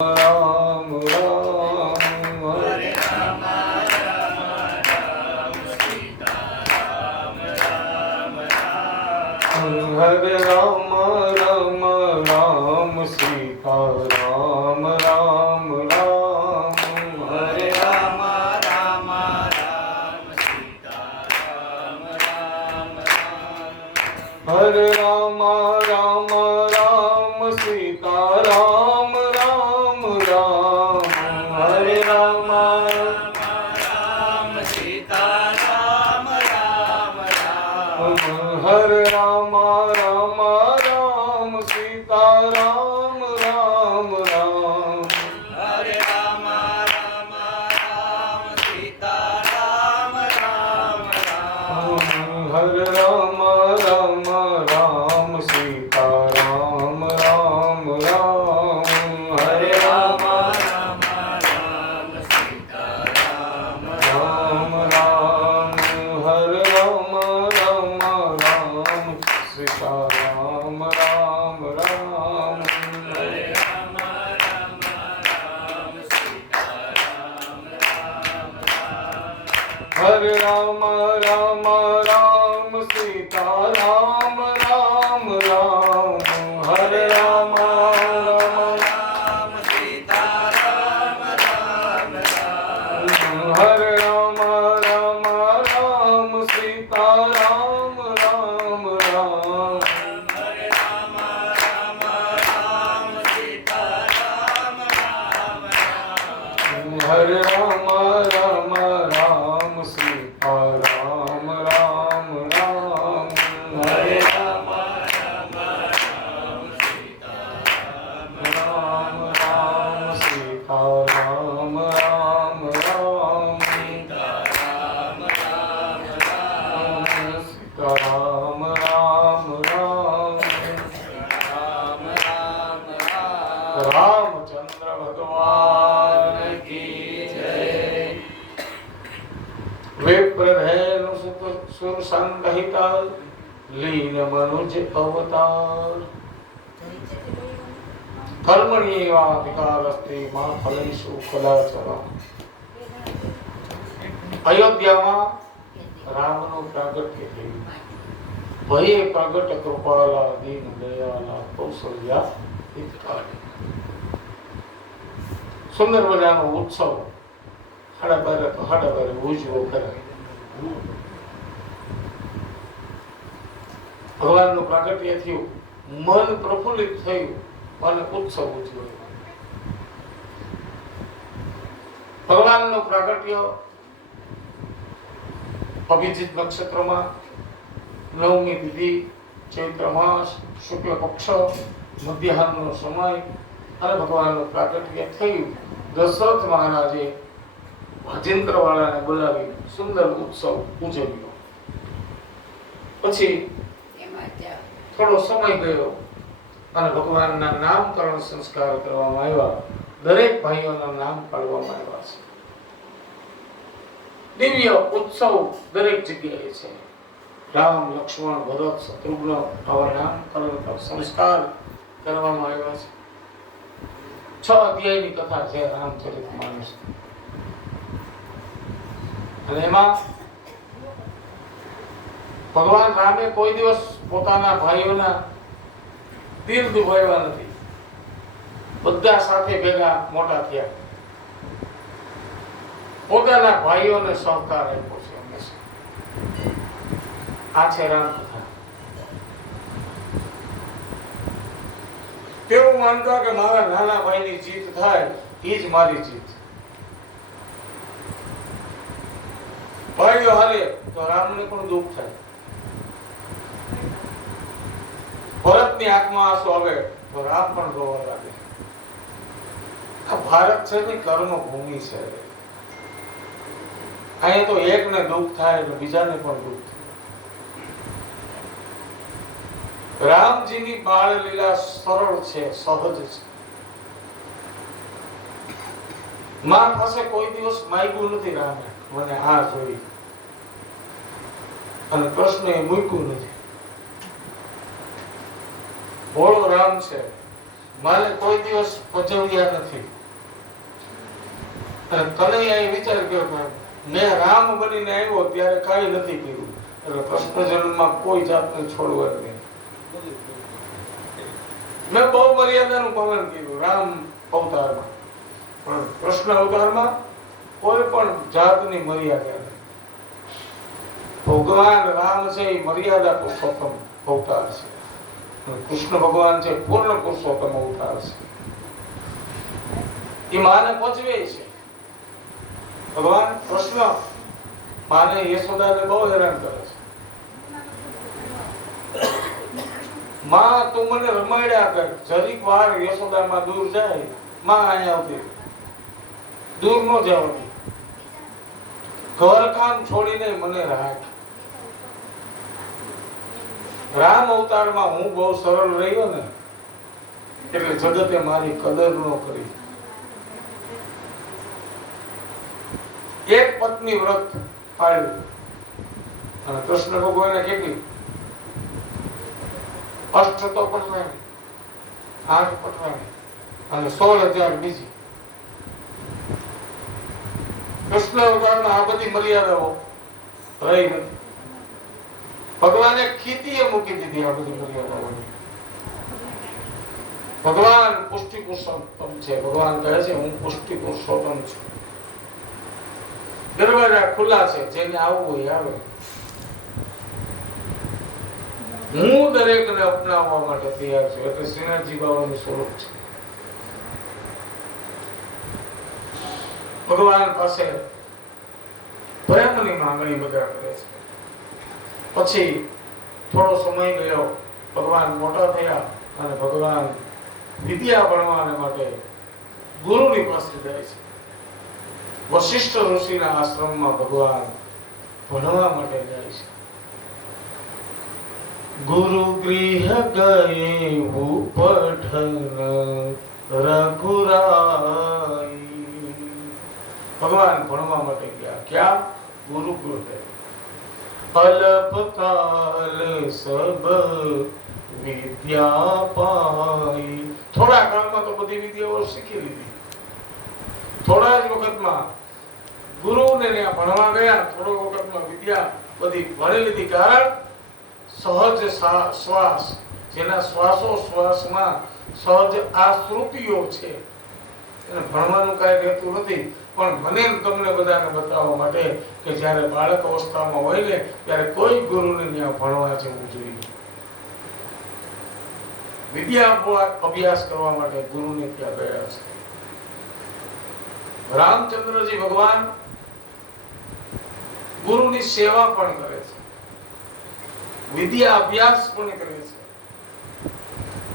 રામ રામ હરે રામ રામ રામ સીતા રામ રામ રામ હરે રામ રામ રામ સીતા રામ રામ રામ હરે રામ રામ રામ સીતા રામ રામ રામ હરે રામ રામ રામ સીતા રામ રામ રામ હરે રામ રામ સીતા રામ રામ રામ હરે રામ રામ રામ સીતા રામ રામ રામ હરે રામ રામ રામ સીતા રામ રામ રામ હરે રામ રામ રામ સીતા રામ રામ રામ હરે રામ રામ રામ સીતા રામ રામ રામ હરે રામ રામ રામ સીતા રામ રામ રામ હરે રામ રામ રામ સીતા રામ રામ રામ હરે રામ રામ રામ સીતા રામ રામ રામ હરે રામ રામ રામ સીતા રામ રામ રામ હરે રામ રામ રામ સીતા રામ રામ રામ હરે રામ રામ રામ સીતા રામ રામ રામ હરે રામ રામ રામ સીતા રામ રામ રામ હરે રામ રામ રામ સીતા રામ રામ સીતા રામ રામ રામ સીતા રામ રામ રામ સીતા રામ રામ રામ રામ રામ રામ રામચંદ્ર ભગવાન કી જય વિપ્રધેન સુર સંહિતા લીન મનુજ અવતાર કર્મણ્યેવાધિકારસ્તે મા ફલેષુ કદાચન અયોધ્યામાં રામનું પ્રાગટ્ય થયું. ભયે પ્રગટ કૃપાલા દીન દયાલા કૌશલ્યા હિતકારી. સુંદર મજાનો ઉત્સવ હડબરે ઉજવો કરાય. ભગવાનનું પ્રાગટ્ય થયું, મન પ્રફુલ્લિત થયું અને ઉત્સવ ઉજવ્યો. ભગવાનનું પ્રાગટ્ય અભિજીત નક્ષત્રમાં નવમી તિથિ, ચૈત્ર માસ, શુક્લ પક્ષ, મધ્યાહનનો સમય અને ભગવાનનું પ્રાગટ્ય થયું. દશરથ મહારાજે રાજેન્દ્રવાળાને બોલાવી સુંદર ઉત્સવ ઉજવ્યો. પછી થોડો સમય ગયો અને ભગવાનના નામકરણ સંસ્કાર કરવામાં આવ્યા. દરેક ભાઈઓના નામ પાડવામાં આવ્યા છે. દિવ્ય ઉત્સવ દરેક જગ્યાએ છે. રામ, લક્ષ્મણ, ભરત, શત્રુઘ્ન આવા નામકરણ સંસ્કાર કરવામાં આવ્યા છે. 6 અધ્યાયની કથા છે રામચરિતમાનસ. અને એમાં ભગવાન રામે કોઈ દિવસ પોતાના ભાઈઓના દિલ દુભાવ્યા નથી. બધા સાથે ભેગા મોટા થયા. પોતાના ભાઈઓને સહકાર આપ્યો છે હંમેશા. આ છે રામકથા. તેઓ માનતા કે મારા નાના ભાઈની જીત થાય એ જ મારી જીત. ભાઈઓ હારે તો રામને પણ દુઃખ થાય. ભરતની આંખમાં આંસુ આવે તો રામ પણ રોવા લાગે. આ ભારત છે ને કર્મભૂમિ છે. અહીંયા તો એકને દુઃખ થાય તો બીજાને પણ દુઃખ થાય. રામજીની બાળ લીલા સરળ છે, સહજ છે. માં પાસે કોઈ દિવસ માંગ્યું નથી રામે, મને આ જોઈ, અને કૃષ્ણએ મૂક્યું નથી. ભોળો રામ છે, મારે કોઈ દિવસ પજવ્યા નથી. અને તને અહીં વિચાર કર્યો કે મેં રામ બનીને આવ્યો ત્યારે કાંઈ નથી કર્યું, એટલે કૃષ્ણ જન્મમાં કોઈ જાતને છોડવા નહીં. મેં બહુ મર્યાદાનું પાલન કર્યું રામ અવતારમાં, પણ કૃષ્ણ અવતારમાં કોઈ પણ જાતની મર્યાદા નહીં. ભગવાન રામ છે એ મર્યાદા પુરુષોત્તમ અવતાર છે, કૃષ્ણ ભગવાન છે પૂર્ણ પુરુષોત્તમ અવતાર છે. એ માને પચવે છે. ભગવાન કૃષ્ણ માને યશોદાને બહુ હેરાન કરે છે. માં તું મને રમાડ્યા કર, જરીક વાર યશોદામાં દૂર જાય, માં અહીંયા આવતી દૂર ન જવાની, ઘર કામ છોડીને મને રાખ. રામ અવતારમાં હું બહુ સરળ રહ્યો ને એટલે જગતે મારી કદર ન કરી. એક પત્ની વ્રત પાળ્યું અને કૃષ્ણ ભગવાને કેટલી અષ્ટતો પટવાની, 8 પટવાની અને 16,000 બીજી. કૃષ્ણ અવતારમાં આ બધી મર્યાદાઓ રહી નથી. ભગવાને ખીતીએ મૂકી દીધી આ બધી મર્યાદાઓને. ભગવાન પુષ્ટિ પુરુષોત્તમ છે. ભગવાન કહે છે હું પુષ્ટિ પુરુષોત્તમ છું. દરવાજા ખુલ્લા છે, જેને આવવું હોય આવે. હું દરેકને અપનાવવા માટે તૈયાર છું. એટલે શ્રીનાથજી બાબાનું સ્વરૂપ છે. ભગવાન પાસે પ્રેમની માંગણી બધા કરે છે. પછી થોડો સમય ગયો, ભગવાન મોટા થયા અને ભગવાન વિદ્યા ભણવા માટે ગુરુની પાસે જાય છે. વશિષ્ઠ ઋષિના આશ્રમમાં ભગવાન ભણવા માટે જાય છે. ગુરુ ગૃહ ગયે પઠન રઘુરાઈ. ભગવાન ભણવા માટે ગયા. ક્યાં? ગુરુકુળ. અલ્પકાલ સબ વિદ્યા પાઈ. થોડા કાળમાં તો બધી વિદ્યાઓ શીખી લીધી. થોડા જ વખતમાં ગુરુને ત્યાં ભણવા ગયા, થોડો વખતમાં વિદ્યા બધી ભણી લીધી. કારણ સહજ શ્વાસ, જેના શ્વાસો શ્વાસમાં સહજ આ શ્રુતિઓ છે, એને ભણવાનું કાંઈ રહેતું નથી. પણ મને તમને બધાને બતાવવા માટે કે જ્યારે બાળક અવસ્થામાં હોય ને ત્યારે કોઈ ગુરુને ત્યાં ભણવા જવું જોઈએ. વિદ્યા અભ્યાસ કરવા માટે ગુરુને ત્યાં ગયા છે. રામચંદ્રજી ભગવાન ગુરુની સેવા પણ કરે છે, વિદ્યા અભ્યાસ પણ કરે છે.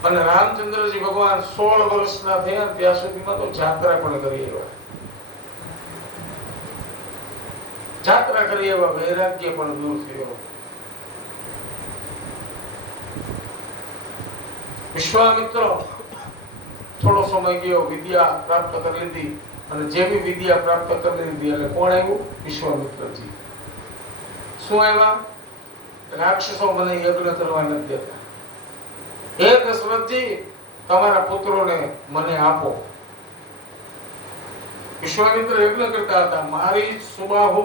અને રામચંદ્રજી ભગવાન 16 વર્ષના થયા ત્યાં સુધીમાં તો જાત્રા પણ કરી આવ્યા. જાત્રા કરી એવા વૈરાગ્ય પણ દૂર થયો. વિશ્વામિત્ર થોડો સમય ગયો, વિદ્યા પ્રાપ્ત કરી લીધી અને જેવી વિદ્યા પ્રાપ્ત કરી લીધી એટલે કોણ આવ્યું? વિશ્વામિત્રજી. શું આવ્યા? રાક્ષસો મને યજ્ઞ કરવા નથી દેતા. હે દશરથજી, તમારા પુત્રોને મને આપો. વિશ્વામિત્ર યજ્ઞ કરતા હતા, મારી સુબાહુ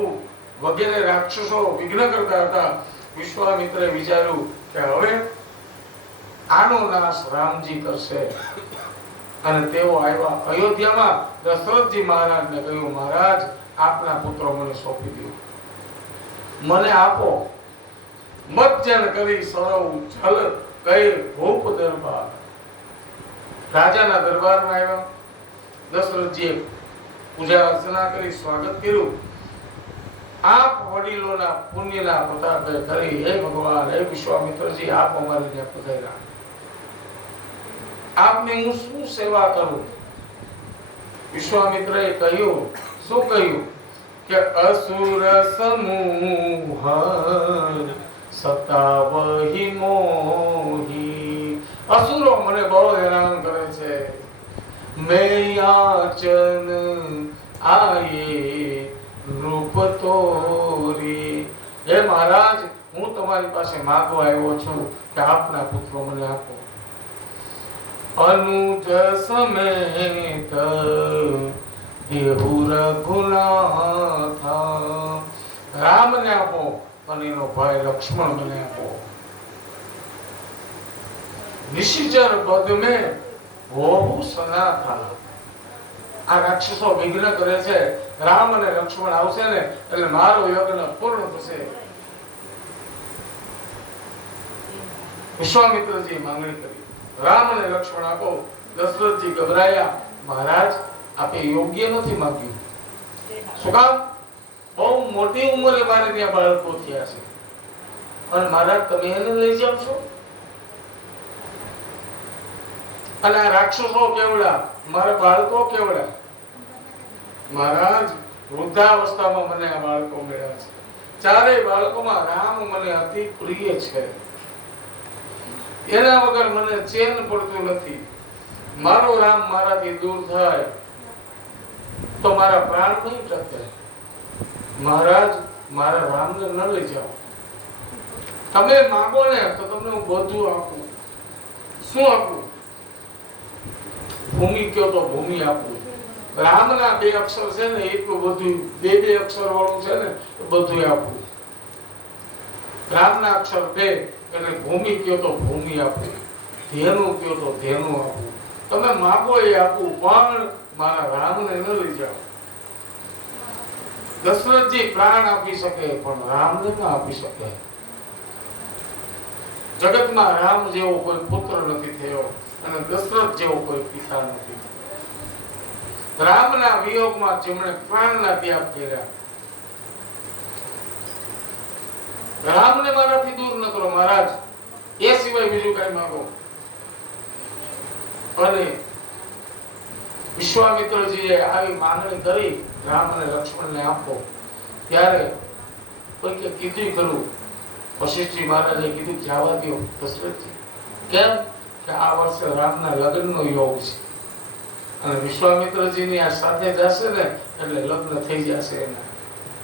વગેરે રાક્ષસો વિઘ્ન કરતા હતા. વિશ્વામિત્રે વિચાર્યું કે હવે આનો નાશ રામજી કરશે. અને તેઓ આવ્યા અયોધ્યામાં. દશરથજી મહારાજને કહ્યું, મહારાજ આપના પુત્રો મને સોંપી દો, મને આપો. મજ્જન કરી સરવ જલ ગયે ભૂપ દરબાર. રાજાના દરબારમાં આવ્યા. દશરથજીએ પૂજા અર્ચના કરી સ્વાગત કર્યું. આપ વડીલોના પુણ્યના પ્રતાપે કરી, હે ભગવાન, હે વિશ્વામિત્રજી, આપ અમારી ત્યાં પધાર્યા. આપને હું શું સેવા કરું? વિશ્વામિત્રએ કહ્યું, શું કહ્યું? કે અસુર સમૂહ સતાવહી મોહી. અસુરો મને બહુ હેરાન કરે છે. મેં યાચન આયે રૂપ તોરી. હે મહારાજ, હું તમારી પાસે માંગવા આવ્યો છું કે આપના પુત્રો મને આપો. अनुज समेत देहु रघुनाथ। राम ने आपो અને એનો ભાઈ લક્ષ્મણ મને આપો। નિશિચર પદ में હોવું સના था। આ રાક્ષસો વિઘ્ન કરે છે, રામ અને લક્ષ્મણ આવશે ને એટલે મારો યજ્ઞ પૂર્ણ થશે। વિશ્વામિત્રજી માંગણી કરી, રામ અને લક્ષ્મણ આપો। દશરથજી ગભરાયા, મહારાજ આપે યોગ્ય નથી માંગ્યું। શું કામ? બહુ મોટી ઉંમરે મારે ત્યાં બાળકો થયા છે અને મહારાજ તમે એને લઈ જાવ છો? અને આ રાક્ષસો કેવડા, મારા બાળકો કેવડા? મહારાજ વૃદ્ધાવસ્થામાં મને આ બાળકો મળ્યા છે। ચારેય બાળકોમાં રામ મને અતિ પ્રિય છે, એના વગર મને ચેન પડતું નથી। મારો રામ મારાથી દૂર થાય તો મારા પ્રાણ નહીં ટકે। મહારાજ મારા રામને ન લઈ જાઓ, તમે માંગો ને તો તમને હું બધું આપું। શું આપું? ભૂમિ કયો તો ભૂમિ આપું। રામના 2 અક્ષર છે ને એટલું બધું, 2 અક્ષર વાળું છે ને બધું આપું। રામના અક્ષર 2 એટલે ભૂમિ કયો તો ભૂમિ આપું, ધેનુ કયો તો ધેનુ આપું। તમે માંગો એ આપું, પણ મારા રામને ન લઈ જાઓ। દશરથજી પ્રાણ આપી શકે પણ રામને ન આપી શકે। જગતમાં રામ જેવો કોઈ પુત્ર નથી થયો અને દશરથ જેવો કોઈ પિતા નથી। રામના વિયોગમાં જેમણે પ્રાણના ત્યાગ કર્યા, રામને મારાથી દૂર ન કરો મહારાજ, એ સિવાય બીજું કઈ માંગો। અને વિશ્વામિત્રજીએ આવી માંગણી કરી, રામ અને લક્ષ્મણને આપો। ત્યારે કોઈકે કીધું ખરું, વશિષ્ઠજી મહારાજે કીધું જવા દો દશરથજી। કેમ? કે આ વર્ષે રામના લગ્નનો યોગ છે અને વિશ્વામિત્રજીની આ સાથે જશે ને એટલે લગ્ન થઈ જશે। એના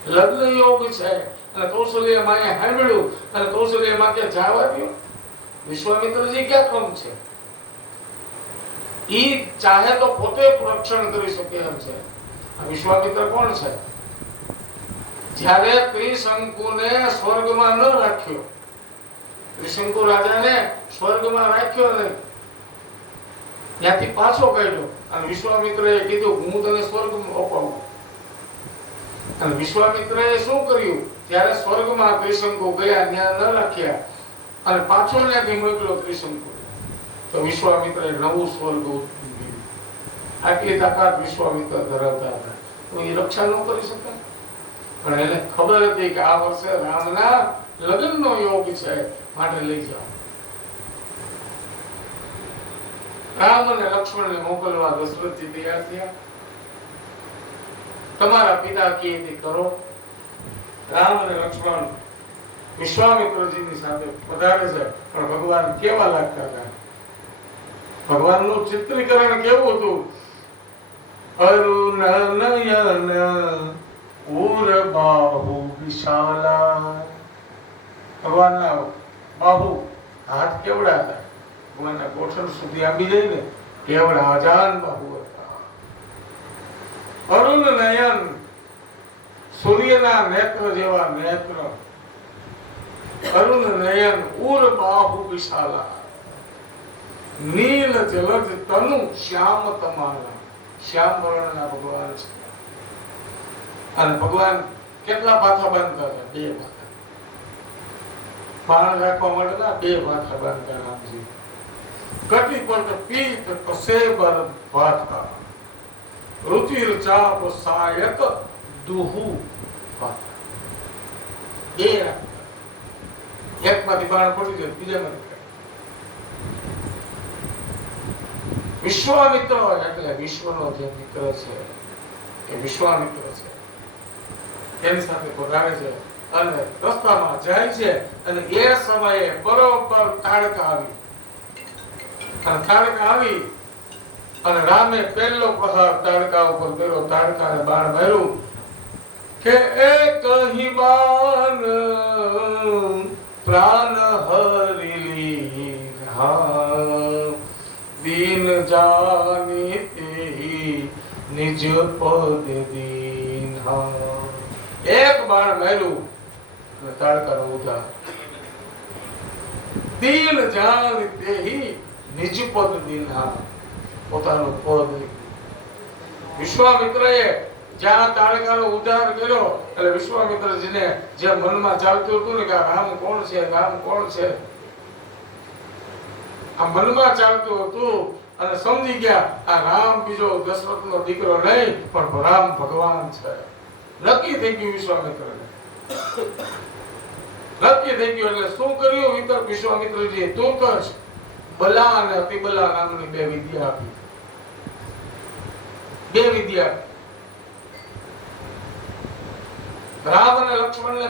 લગ્ન યોગ છે અને કૌશલ્ય માએ સાંભળ્યું અને કૌશલ્ય માં કે જવા દો। વિશ્વામિત્રજી ક્યાં કમ છે? ઈ ચાહે તો પોતે રક્ષણ કરી શકે એમ છે। આ વિશ્વામિત્ર કોણ છે? જ્યારે ત્રિશંકુને સ્વર્ગમાં ન રાખ્યો, ત્રિશંકુ રાજાને સ્વર્ગમાં રાખ્યો નહીં, ત્યાંથી પાછો કાઢ્યો અને વિશ્વામિત્રએ કીધું હું તને સ્વર્ગમાં અપાવું। અને વિશ્વામિત્રએ શું કર્યું? જ્યારે સ્વર્ગમાં ત્રિશંકુ ગયા ત્યાં ન રાખ્યા અને પાછો ત્યાંથી મોકલ્યો ત્રિશંકુ, તો વિશ્વામિત્રએ નવું સ્વર્ગ ઉત્પન્ન। આટલી તાકાત વિશ્વામિત્ર ધરાવતા હતા, તો એ રક્ષા ન કરી શકે। પણ એને ખબર હતી કે આ વર્ષે રામના લગ્નનો યોગ છે, માટે લઈ જાઓ। રામ અને લક્ષ્મણને મોકલવા દશરથજી તૈયાર થયા। તમારા પિતા કહે તે કરો। રામ અને લક્ષ્મણ વિશ્વામિત્રજીની સાથે પધારે છે, પણ ભગવાન કેવા લાગતા હતા? ભગવાનનું ચિત્રીકરણ કેવું હતું? અરુણ નયન ઉર બાહુ વિશાલા। ભગવાનના બાહુ, હાથ કેવડા હતા? ભગવાનના ગોઠણ સુધી આવી જાય ને કેવડા અજાન બાહુ હતા। અરુણ નયન, સૂર્યના નેત્ર જેવા નેત્ર। અરુણ નયન ઉર બાહુ વિશાલા। નીલ જલજ તનુ શ્યામ તમારા। શ્યામ વર્ણના ભગવાન છે। અને ભગવાન કેટલા પાથા બાંધતા હતા? 2 પાથા। બાણ રાખવા માટેના 2 પાથા બાંધતા રામજી। કટી પર પીત કસેબર પાથા, રુચિર ચાપ સાયક દુહુ પાથા। 2 રાખતા, એકમાંથી બાણ પડી જાય, બીજામાંથી વિશ્વામિત્ર એટલે વિશ્વનો જે મિત્ર છે એ વિશ્વામિત્ર છે। તેની સાથે પધારે છે અને રસ્તામાં જાય છે અને એ સમયે બરોબર તાડકા આવી અને તાડકા આવી અને રામે પહેલો પ્રહાર તાડકા ઉપર કર્યો। તાડકાને બાણ માર્યું કે એક ही બાણ પ્રાણ હરી લીધા, દીન જાની તેહી નિજ પદ દીન્હા. એક બાણ માર્યું અને તાડકાનો ઉધાર. દીન જાની તેહી નિજ પદ દીન્હા, પોતાનું પદ. વિશ્વામિત્રએ જ્યાં તાડકાનો ઉદ્ધાર કર્યો એટલે વિશ્વામિત્રજીને જે મનમાં ચાલતું હતું ને કે આ રામ કોણ છે, રામ કોણ છે, આ મનમાં ચાલતું હતું અને સમજી ગયા આ રામ બીજો દશરથનો દીકરો નહીં પણ રામ ભગવાન છે. નક્કી થઈ ગયું વિશ્વામિત્રને, નક્કી થઈ ગયું. એટલે શું કર્યું વિશ્વામિત્રજીએ? તુરંત જ બલા અને અતિબલા નામની બે વિદ્યા આપી. બે વિદ્યા રામ અને લક્ષ્મણને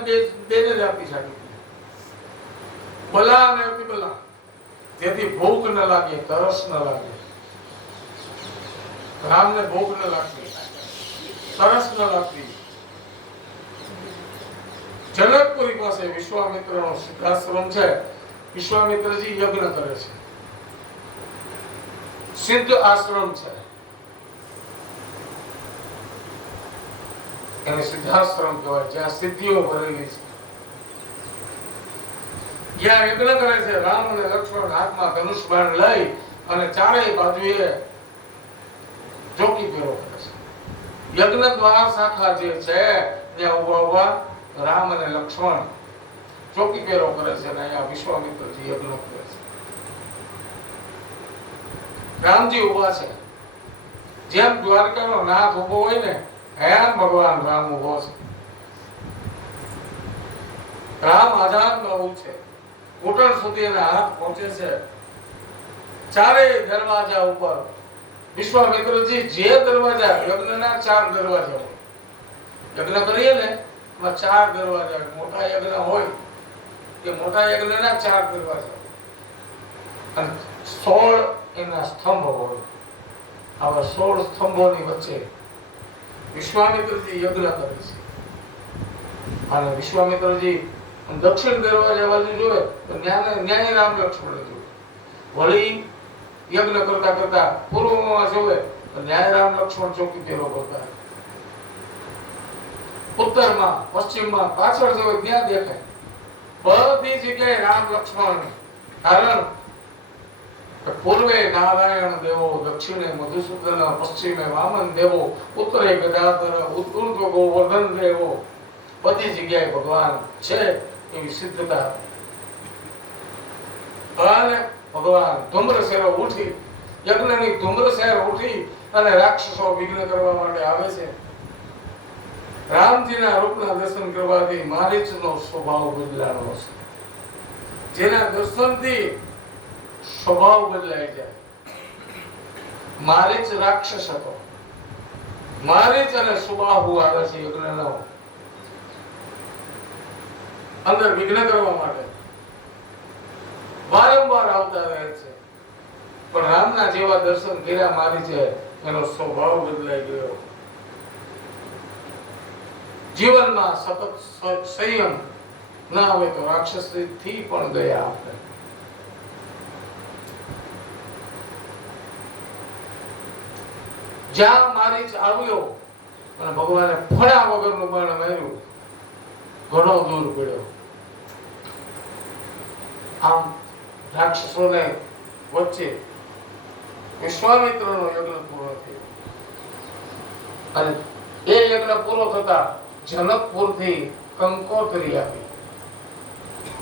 બેને જ આપી શકી. બલા અને અતિબલા, જેથી ભૂખ ન લાગે, તરસ ન લાગે. રામને ભૂખ ન લાગતી, તરસ ન લાગતી. જનકપુરી પાસે વિશ્વામિત્રનો સિદ્ધાશ્રમ છે. વિશ્વામિત્રજી યજ્ઞ કરે છે. સિદ્ધ આશ્રમ છે, એને સિદ્ધાશ્રમ કહેવાય, જ્યાં સિદ્ધિઓ ભરેલી છે. જ્યાં યજ્ઞ કરે છે. રામ અને લક્ષ્મણ હાથમાં ધનુષ બાણ લઈ અને ચારેય બાજુએ ચોકી ફેરો કરે છે. યજ્ઞ દ્વાર શાખા જે છે ત્યાં ઉભા રામ અને લક્ષ્મણ ચોકી ફેરો કરે છે અને અહીંયા વિશ્વામિત્રજી યજ્ઞ કરે છે. રામજી ઉભા છે. જેમ દ્વારકાનો નાથ ઉભો હોય ને એમ ભગવાન રામ ઉભો છે. રામ આઝાદ બહુ છે. ઘૂંટણ સુધી એના હાથ પહોંચે છે. ચારેય દરવાજા ઉપર વિશ્વામિત્રજી જે દરવાજા, યજ્ઞના 4 દરવાજા હોય. યજ્ઞ કરીએ ને એમાં 4 દરવાજા, મોટા યજ્ઞ હોય કે મોટા યજ્ઞના 4 દરવાજા અને 16 એના સ્તંભ હોય. આવા 16 સ્તંભોની વચ્ચે વિશ્વામિત્રજી યજ્ઞ કરે છે. અને વિશ્વામિત્રજી દક્ષિણ દરવાજા બાજુ જોવે તો ન્યાય રામ લક્ષ્મણ જોવે. વળી યજ્ઞ કરતા કરતા પૂર્વમાં જોવે તો ન્યાય રામ લક્ષ્મણ ચોકી ફેરો કરતા. ઉત્તરમાં, પશ્ચિમમાં, પાછળ જોવે ત્યાં દેખાય. બધી જગ્યાએ રામ લક્ષ્મણ. કારણ પૂર્વે નારાયણ દેવો, દક્ષિણે મધુસૂદન, પશ્ચિમે વામન દેવો, ઉત્તરે ગદાધર, ઉર્ધ્વ ગોવર્ધન દેવો. બધી જગ્યાએ ભગવાન છે એવી સિદ્ધતા. અને ભગવાન ધુમ્રસેરો ઉઠી, યજ્ઞની ધુમ્રસેર ઉઠી અને રાક્ષસો વિઘ્ન કરવા માટે આવે છે. રામજીના રૂપના દર્શન કરવાથી મારીચનો સ્વભાવ બદલાનો છે. જેના દર્શનથી સ્વભાવ બદલાઈ જાય. મારીચ રાક્ષસ હતો. મારીચ અને સુબાહુ આવે છે યજ્ઞનો અંદર વિઘ્ન કરવા માટે. વારંવાર આવતા રહે છે. પણ રામના જેવા દર્શન કર્યા મારીચે એનો સ્વભાવ બદલાઈ ગયો. જીવનમાં સતત સંયમ ના આવે તો રાક્ષસથી પણ ગયા આપણે. જ્યાં મારીચ આવ્યો અને ભગવાને ફળા વગરનું બાણ માર્યું, ઘણો દૂર પડ્યો. આમ રાક્ષસોને વચ્ચે વિશ્વામિત્રનો યજ્ઞ પૂરો થયો. અને એ યજ્ઞ પૂરો થતા જનકપુરથી કંકોત્રી આવી.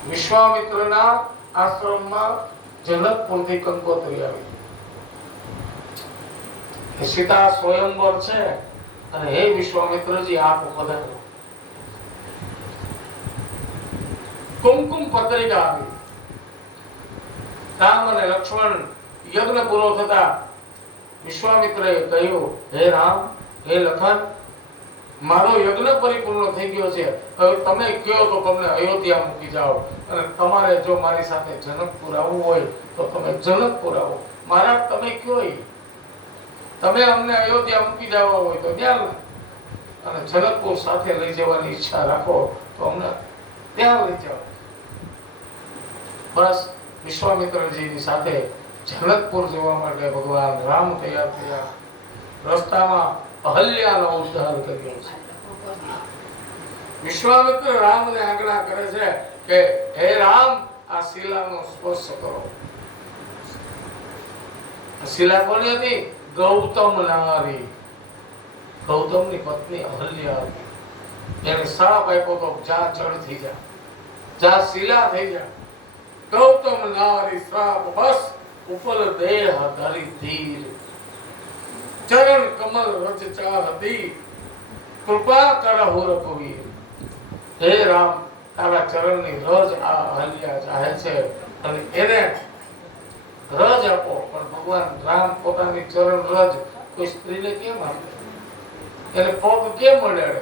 વિશ્વામિત્રના આશ્રમમાં જનકપુરથી કંકોત્રી આવી. સીતા સ્વયંવર છે અને હે વિશ્વામિત્રજી આપ પધારો. કુમકુમ પત્રિકા આવી. રામ અને લક્ષ્મણ યજ્ઞ પૂરો થતા વિશ્વામિત્રએ કહ્યું, હે રામ, હે લખન, મારો યજ્ઞ પરિપૂર્ણ થઈ ગયો છે. હવે તમે કહો તો તમને અયોધ્યા મૂકી જાઓ. અને તમારે જો મારી સાથે જનકપુર આવવું હોય તો તમે જનકપુર આવો. મહારાજ તમે કહો, તમે અમને અયોધ્યા મૂકી જવા હોય તો ત્યાં, અને જનકપુર સાથે લઈ જવાની ઈચ્છા રાખો તો અમને ત્યાં લઈ જાઓ. બસ વિશ્વામિત્રજીની સાથે જનકપુર જવા માટે ભગવાન રામ તૈયાર થયા. રસ્તામાં અહલ્યાનો ઉદ્ધાર કર્યો છે. વિશ્વામિત્ર રામને આજ્ઞા કરે છે કે હે રામ, આ શિલાનો સ્પર્શ કરો. શિલા કોની હતી? ગૌતમ નારી, ગૌતમની પત્ની અહલ્યા હતી. એને શ્રાપ આપ્યો તો જા જળ થઈ જા, જા શિલા થઈ જા. ગૌતમ નારી શ્રાપ બસ ઉપલ દેહ ધરી ધીર, ચરણ કમલ રચ ચાહતી, કૃપા કરહો રઘુવીર. હે રામ, તારા ચરણની રજ આ અહલ્યા ચાહે છે અને એને રજ આપો. પણ ભગવાન રામ પોતાની ચરણ રજ કોઈ સ્ત્રીને કેમ આપે? એને પગ કેમ અડાડે?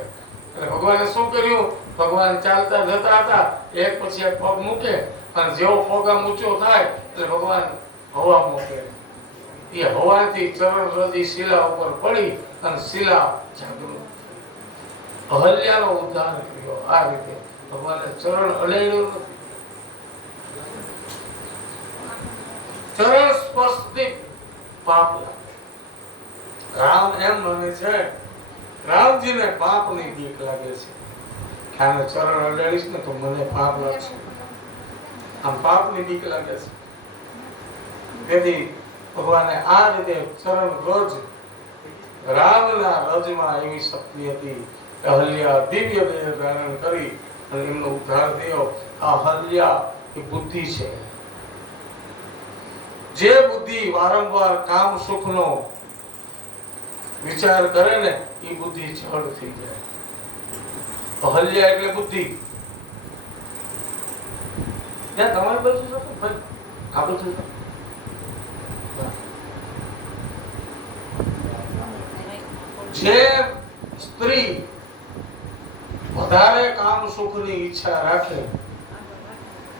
એટલે ભગવાને શું કર્યું? ભગવાન ચાલતા જતા હતા, એક પછી એક પગ મૂકે અને જેવો પગ આમ ઊંચો થાય એટલે ભગવાન હવા મૂકે. એ હવાથી ચરણ રજ શિલા ઉપર પડી અને શિલા જાગૃત. અહલ્યાનો ઉદ્ધાર કર્યો. આ રીતે ભગવાને ચરણ અડાડ્યું નથી. ચરણ સ્પર્શથી પાપ લાગે. રામ એમ માને છે, રામજીને પાપની બીક લાગે છે કે આને ચરણ અડાડીશ ને તો મને પાપ લાગશે. આમ પાપની બીક લાગે છે. તેથી ભગવાને આ રીતે ચરણ રજ, રામના રજમાં એવી શક્તિ હતી કે અહલ્યા દિવ્ય દેહ ધારણ કરી અને એમનો ઉદ્ધાર થયો. આ અહલ્યા એ બુદ્ધિ છે. જે બુદ્ધિ વારંવાર કામ સુખનો વિચાર કરે ને એ બુદ્ધિ જડ થઈ જાય. અહલ્યા એટલે બુદ્ધિ. ત્યાં તમારી બાજુ છો ભાઈ, આ બધું જે સ્ત્રી વધારે કામ સુખની ઈચ્છા રાખે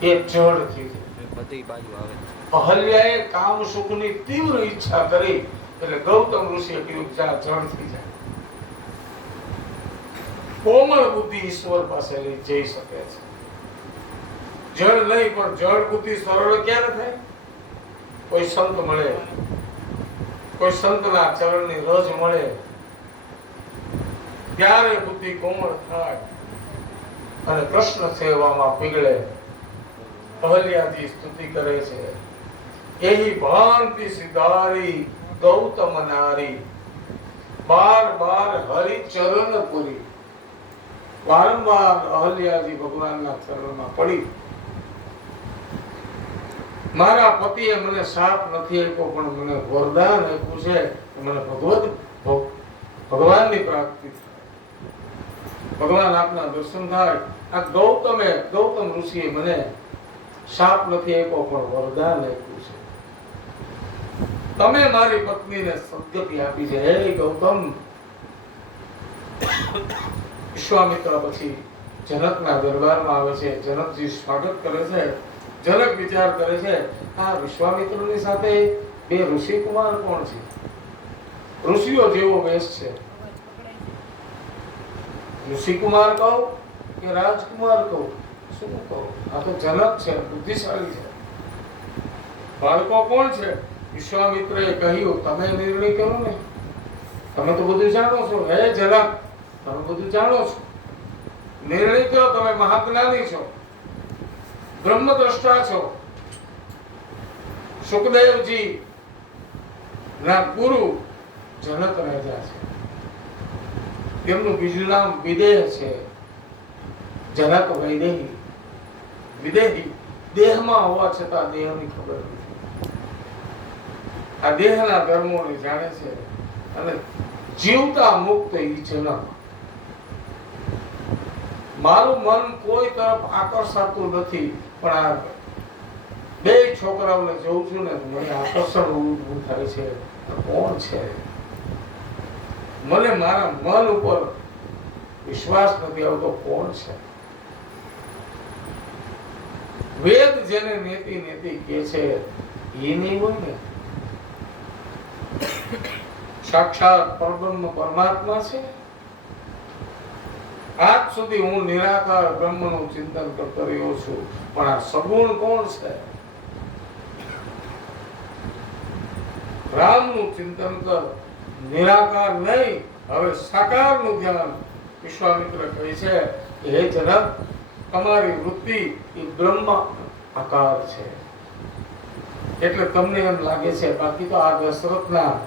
એ જડ થઈ જાય. બધી બાજુ આવે. અહલ્યાએ કામ સુખની તીવ્ર ઈચ્છા કરી એટલે ગૌતમ ઋષિએ કીધું જા જળ થઈ જાય. કોમળ બુદ્ધિ ઈશ્વર પાસે લઈ જઈ શકે છે. જળ નહીં પણ જળ બુદ્ધિ સરળ ક્યારે થાય? કોઈ સંત મળે, કોઈ સંતના ચરણની રજ મળે ત્યારે બુદ્ધિ કોમળ થાય અને કૃષ્ણ સેવામાં પીગળે. અહલ્યાજી સ્તુતિ કરે છે, એહી ભાંતિ સિધારી ગૌતમ નારી, બાર બાર હરિ ચરણ પુરી. વારંવાર અહલ્યાજી ભગવાનના ચરણમાં પડી. મારા પતિએ મને શાપ નથી આપ્યો પણ મને વરદાન આપ્યું છે કે મને ભગવાનની પ્રાપ્તિ થાય, ભગવાન આપના દર્શન થાય. આ ગૌતમ ઋષિએ મને શાપ નથી આપ્યો પણ વરદાન આપ્યું છે. તમે મારી પત્નીને સદગતિ આપી છે. હે ગૌતમ. વિશ્વામિત્ર પછી જનકના દરબારમાં આવે છે. જનકજી સ્વાગત કરે છે. જનક વિચાર કરે છે, આ વિશ્વામિત્રની સાથે બે ઋષિ કુમાર કોણ છે? ઋષિઓ જેવો વેશ છે. ઋષિ કુમાર કહું કે રાજકુમાર કહું? શું કહું? આ તો જનક છે, બુદ્ધિશાળી છે. બાળકો કોણ છે? વિશ્વામિત્રએ કહ્યું, તમે નિર્ણય કરો ને, તમે તો બધું જાણો છો. હે જનક, તમે બધું જાણો છો, નિર્ણય કરો. તમે મહાજ્ઞાની છો, બ્રહ્મદ્રષ્ટા છો. સુખદેવજી ના ગુરુ જનક રાજા છે. તેમનું બીજું નામ વિદેહ છે. જનક વૈદેહી. વિદેહી દેહમાં હોવા છતાં દેહની ખબર નથી. આ દેહના ધર્મોને જાણે છે અને જીવતા મુક્ત ઈ જનક. મારું મન કોઈ તરફ આકર્ષાતું નથી પણ આ બે છોકરાઓને જોઉં છું ને મને આકર્ષણ ઊભું થાય છે. કોણ છે? મને મારા મન ઉપર વિશ્વાસ નથી આવતો. કોણ છે? વેદ જેને નેતિ નેતિ કહે છે એ નહીં હોય ને. સાક્ષાત પરબ્રહ્મ પરમાત્મા છે. આજ સુધી હું નિરાકાર બ્રહ્મનું ચિંતન કરતો રહ્યો છું પણ આ સગુણ કોણ છે? રામનું ચિંતન કર, નિરાકાર નહીં, હવે સાકારનું ધ્યાન. વિશ્વામિત્ર કહે છે કે હે જનક, તમારી વૃત્તિ એ બ્રહ્મ આકાર છે એટલે તમને એમ લાગે છે, બાકી તો આ દશરથના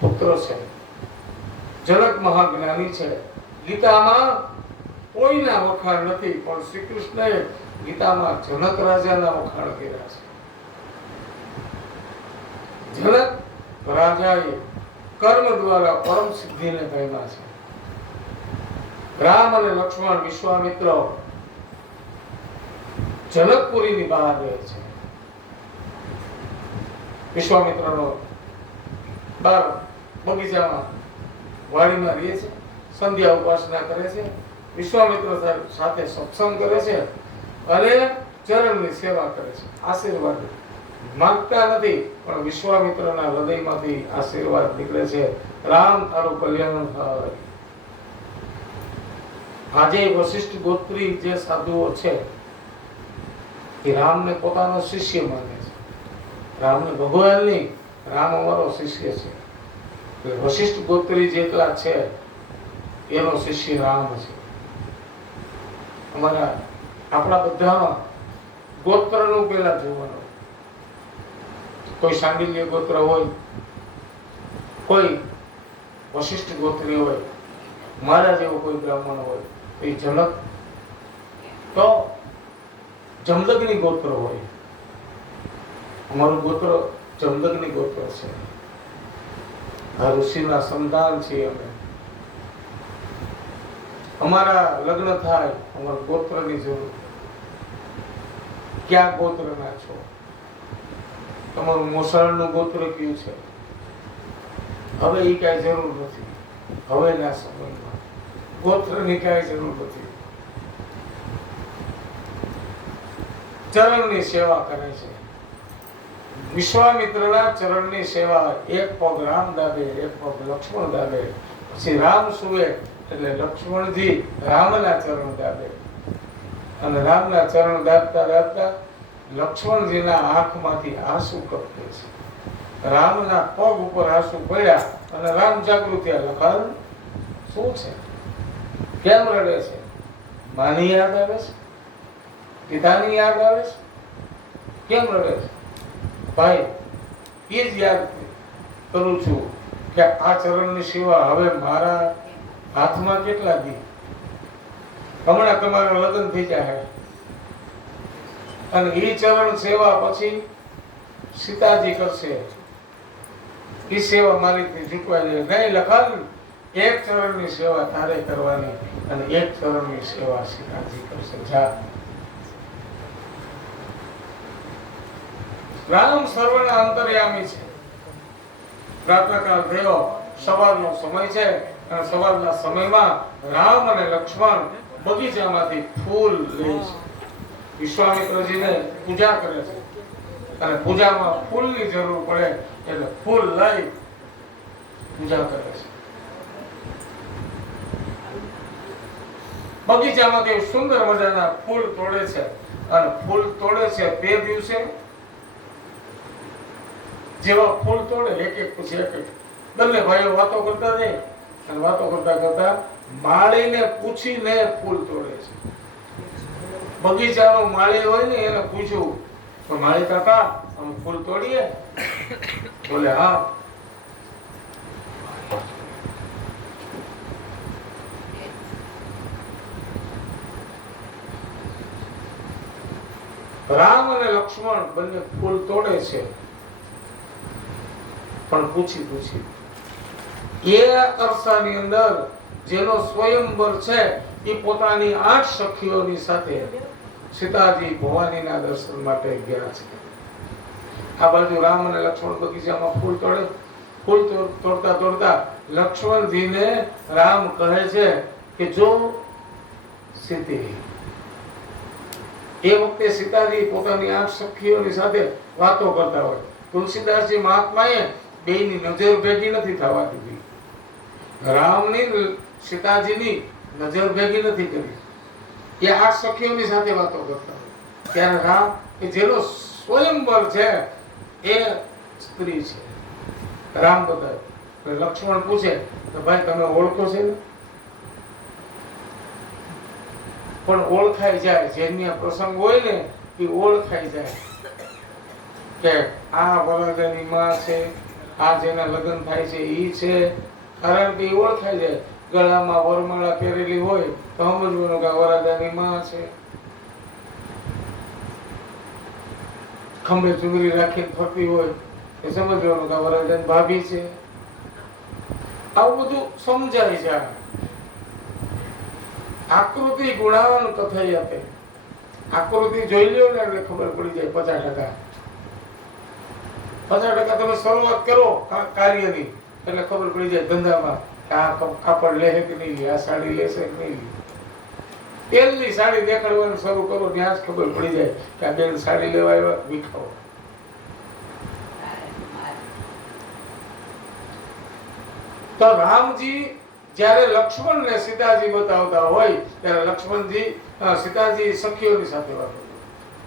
પુત્ર છે. જનક મહાજ્ઞાની છે. ગીતામાં કોઈના વખાણ નથી, પણ શ્રી કૃષ્ણએ ગીતામાં જનક રાજાના વખાણ કર્યા છે. જનક રાજાએ કર્મ દ્વારા પરમ સિદ્ધિને પામ્યા છે. રામ અને લક્ષ્મણ વિશ્વામિત્ર જનકપુરીની બહાર રહે છે. વિશ્વામિત્રનો બાર બગીચામાં વાડીમાં રહે છે, સંધ્યા ઉપાસના કરે છે, વિશ્વામિત્ર સાથે સત્સંગ કરે છે અને ચરણની સેવા કરે છે. આશીર્વાદ માંગતા નથી, પણ વિશ્વામિત્રના હૃદયમાંથી આશીર્વાદ નીકળે છે, રામ તારું કલ્યાણ થાય. આજે વશિષ્ઠ ગોત્રી જે સાધુઓ છે એ રામને પોતાનો શિષ્ય માને છે. રામને ભગવાન નહીં, રામ અમારો શિષ્ય છે. વશિષ્ઠ ગોત્રી જેટલા છે એનો શિષ્ય રામ છે. આપણા બધામાં ગોત્રનું પેલા જોવાનું. કોઈ સાંડિલ્ય ગોત્ર હોય, કોઈ વશિષ્ઠ ગોત્રી હોય, મારા જેવો કોઈ બ્રાહ્મણ હોય, એ જનક તો જમદગ્નિ ગોત્ર હોય. અમારું ગોત્ર જમદગ્નિ ગોત્ર છે. આ ઋષિના સંતાન છીએ અમે. અમારા લગ્ન થાય, અમારા ગોત્રની જરૂર. ક્યાં ગોત્રના છો? તમારું મોસાળનું ગોત્ર કયું છે? હવે એ કઈ જરૂર નથી. હવેના સમયમાં ગોત્રની કઈ જરૂર નથી. ચરણની સેવા કરે છે. વિશ્વામિત્રના ચરણની સેવા. એક પગ રામ દાબે, એક પગ લક્ષ્મણ દાબે. પછી રામ સુવે એટલે લક્ષ્મણજી રામના ચરણ દાબે. અને રામના ચરણ દાબતા દાબતા લક્ષ્મણજીના આંખમાંથી આંસુ ટપકે છે. રામના પગ ઉપર આંસુ પડ્યા અને રામ જાગૃત થયા. લખાણ શું છે? કેમ રડે છે? માની યાદ આવે છે? પિતાની યાદ આવે છે? કેમ રડે છે? ભાઈ, એ જ યાદ કરું છું કે આ ચરણની સેવા હવે મારા હાથમાં કેટલા દી. હમણાં તમારા લગ્ન થઈ જાય અને એ ચરણ સેવા પછી સીતાજી કરશે. એ સેવા મારી ચૂકવાઈ જાય નહીં. લખાણ એક ચરણની સેવા તારે કરવાની અને એક ચરણની સેવા સીતાજી કરશે. જા. રામ સર્વના અંતર્યામી છે. પ્રાતઃકાળ થયો, સવારનો સમય છે અને સવારના સમયમાં રામ અને લક્ષ્મણ બગીચામાંથી ફૂલ લે છે. વિશ્વામિત્રજીને પૂજા કરે છે અને પૂજામાં ફૂલની જરૂર પડે એટલે ફૂલ લઈ પૂજા કરે છે. બગીચામાંથી સુંદર મજાના ફૂલ તોડે છે અને ફૂલ તોડે છે તે દિવસે જેવા ફૂલ તોડે એક એક પછી એક એક બંને ભાઈઓ વાતો કરતા જાય અને વાતો કરતા કરતા માળીને પૂછીને ફૂલ તોડે છે. બગીચાનો માળી હોય ને એને પૂછ્યું તો માળી કાકા અમે ફૂલ તોડીએ? બોલે હા. રામ અને લક્ષ્મણ બંને ફૂલ તોડે છે પણ પૂછી પૂછી. એ અરસાની અંદર જેનો સ્વયંવર છે એ પોતાની 8 સખીઓની સાથે સીતાજી ભવાનીના દર્શન માટે ગયા છે. આ બાજુ રામ અને લક્ષ્મણ બગીચામાં ફૂલ તોડે. ફૂલ તોડતા તોડતા લક્ષ્મણજીને રામ કહે છે કે જો સીતી. એ વખતે સીતાજી પોતાની 8 સખીઓની સાથે વાતો કરતા હોય. તુલસીદાસજી મહાત્માએ બેયની નજર ભેગી નથી થવા દીધી. રામની સીતાજીની નજર ભેગી નથી કરી. એ 8 સખીઓની સાથે વાતો કરતા હોય ત્યારે રામ કે જેનો સ્વયંવર છે એ સ્ત્રી છે રામ બતાવે. લક્ષ્મણ પૂછે કે ભાઈ તમે ઓળખો છે ને? પણ ઓળખાઈ જાય, જેની આ પ્રસંગ હોય ને એ ઓળખાઈ જાય કે આ વરદાની માં છે, આ જેના લગ્ન થાય છે ઈ છે. કારણ કે એ ઓળખાઈ જાય. ગળામાં વરમાળા પહેરેલી હોય તો સમજવાનું કે વરદાની માં છે. ખંભે ચુંદડી રાખીને ફરતી હોય એ સમજવાનું કે વરદાની ભાભી છે. આવું બધું સમજાય છે. આકૃતિ ગુણાન કથયતે. આકૃતિ જોઈ લ્યો ને એટલે ખબર પડી જાય 50%. 50% તમે શરૂઆત કરો કાર્યની એટલે ખબર પડી જાય ધંધામાં આ કાપડ લે કે નહીં લે, આ સાડી લેશે કે નહીં લે. તેલની સાડી દેખાડવાનું શરૂ કરો ત્યાં જ ખબર પડી જાય કે આ બેન સાડી લેવા આવ્યા વિખાવો. તો રામજી જ્યારે લક્ષ્મણને સીતાજી બતાવતા હોય ત્યારે લક્ષ્મણજી સીતાજી સખીઓની સાથે વાતો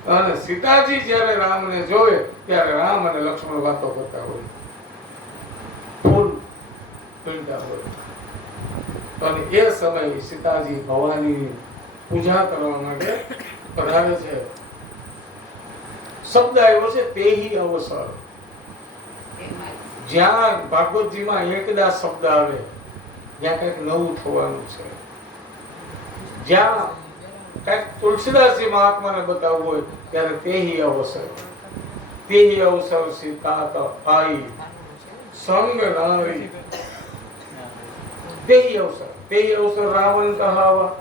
કરે અને સીતાજી જ્યારે રામને જોવે ત્યારે રામ અને લક્ષ્મણ વાતો કરતા હોય, ફૂલ પીંડા હોય. અને એ સમયે સીતાજી ભવાની પૂજા કરવા માટે પધારે છે. શબ્દ આવ્યો છે તેહી અવસર. જ્યાં ભાગવતજીમાં એકદા શબ્દ આવે જ્યાં કંઈક નવું થવાનું છે, જ્યાં કંઈક તુલસીદાસજી મહાત્માને બતાવવું હોય ત્યારે તેહી અવસર. તેહી અવસર સીતા પાઈ સંગ નારી. તેહી અવસર. તેહી અવસર રાવણ કહાવા.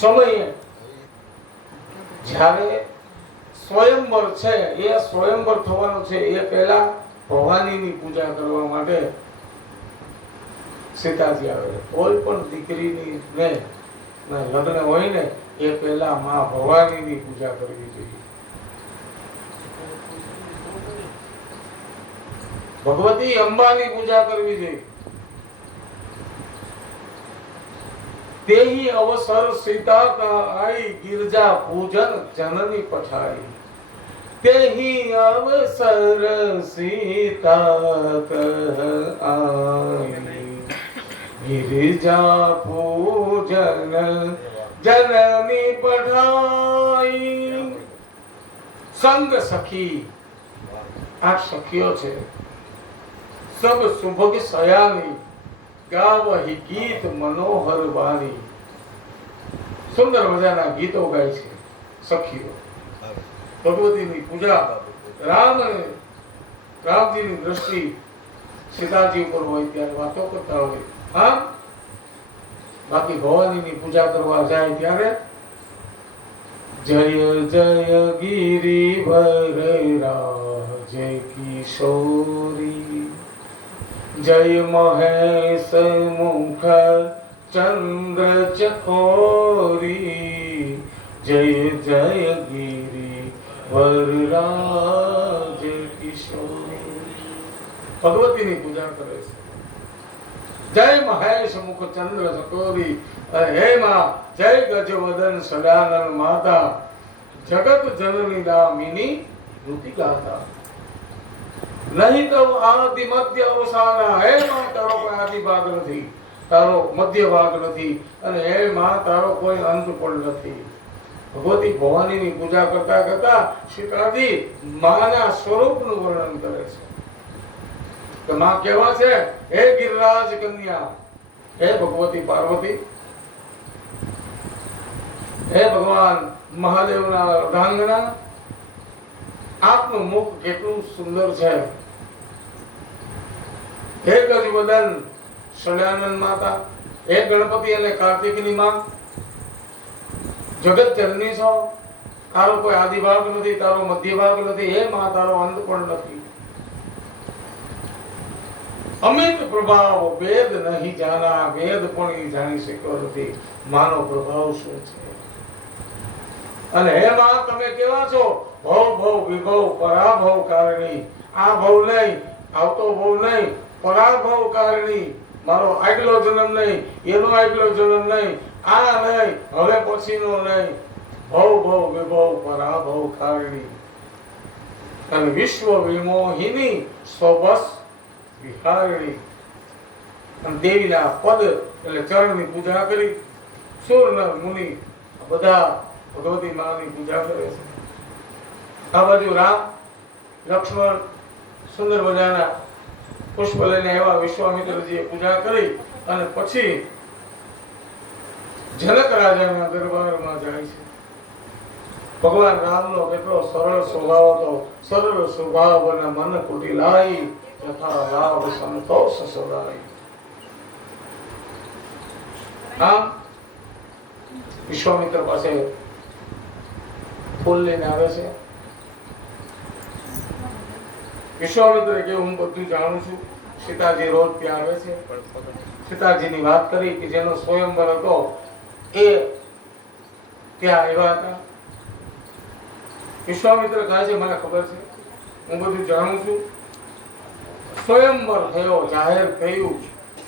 સમયે જ્યારે સ્વયંવર છે, એ સ્વયંવર થવાનું છે એ પહેલા ભવાનીની પૂજા કરવા માટે સીતાજી આવે. કોઈ પણ દીકરીની ને લગ્ન હોય ને એ પહેલા માં ભવાનીની પૂજા કરવી જોઈએ. ભગવતી અંબાની પૂજા કરવી જોઈએ. તેહી અવસર સીતા કા આઈ गिरजा पूजन जननी पठाई. तेहि अवसर सीता कह आई गिरजा पूजन जननी पठाई. संग सखी. આ સખીઓ છે. સબ સુભગ સયાની ગાવહી ગીત મનોહર વાણી. સુંદર મજાના ગીતો ગાય છે સખીઓ. ભગવતીની પૂજા રામ અને રામજીની દ્રષ્ટિ સીતાજી ઉપર હોય ત્યારે વાતો કરતા હોય. હા, બાકી ભવાનીની પૂજા કરવા જાય ત્યારે જય જય ગિરિવર રાજ કિશોરી જય મહેશ મુખ ચંદ્ર ચકોરી જય જય ગિરી વરરાજ કિશોરી. ભગવતીની પૂજા કરે છે. જય મહેશ મુખ ચંદ્ર ચકોરી. હે માં જય ગજવદન સદાનંદ માતા જગત જનની દામિની ધૃતિ ગાતા. નહીં તો આદિ મધ્ય અવસાના. હે માં તારો કોઈ આદિ ભાગ નથી, તારો મધ્ય ભાગ નથી અને હે માં તારો કોઈ અંત પણ નથી. ભગવતી ભવાનીની પૂજા કરતા કરતા સીતાજી માના સ્વરૂપનું વર્ણન કરે છે કે માં કેવા છે. હે ગિરિરાજ કન્યા, હે ભગવતી પાર્વતી, હે ભગવાન મહાદેવના અર્ધાંગના, આપનું મુખ કેટલું સુંદર છે. હે ગજવદન સદાનંદ માતા, હે ગણપતિ અને કાર્તિકની માં, જગત જનની છો. તારો કોઈ આદિ ભાગ નથી, તારો મધ્ય ભાગ નથી, હે માં તારો અંત પણ નથી. અમિત પ્રભાવ વેદ નહીં જાના. વેદ પણ એ જાણી શક્યો નથી માનો પ્રભાવ શું છે. અને હે માં તમે કેવા છો. ભવ ભવ વિભવ પરાભવ કારણી. આ ભવ નહીં, આવતો ભવ નહીં, પરાભવ કારણી. મારો આગલો જન્મ નહીં, એનો આગલો જન્મ નહીં, આ નહીં, હવે પછીનો નહીં. ભવ ભવ વિભવ પરાભવ કારણી. અને વિશ્વ વિમોહિની સ્વબસ વિહારિણી. અને દેવીના પદ એટલે ચરણની પૂજા કરી. સુર નર મુનિ બધા ભગવતી માની પૂજા કરે છે. આ બાજુ રામ લક્ષ્મણ સુંદર મજાના પુષ્પ લઈને એવા વિશ્વામિત્રજીએ પૂજા કરી અને પછી જનક રાજાના દરબારમાં જાય છે. ભગવાન રામનો કેટલો સરળ સ્વભાવ હતો. સરળ સ્વભાવના મન કુટિલાઈ તથા લાભ સંતોષ સદાઈ. આમ વિશ્વામિત્ર પાસે ફૂલ લઈને આવે છે. વિશ્વામિત્રે કે હું બધું જાણું છું. સીતાજી રોજ ત્યાં આવે છે. સીતાજીની વાત કરી કે જેનો સ્વયંવર હતો એ ત્યાં આવ્યા હતા. વિશ્વામિત્ર કહે છે મને ખબર છે, હું બધું જાણું છું. સ્વયંવર થયો, જાહેર થયું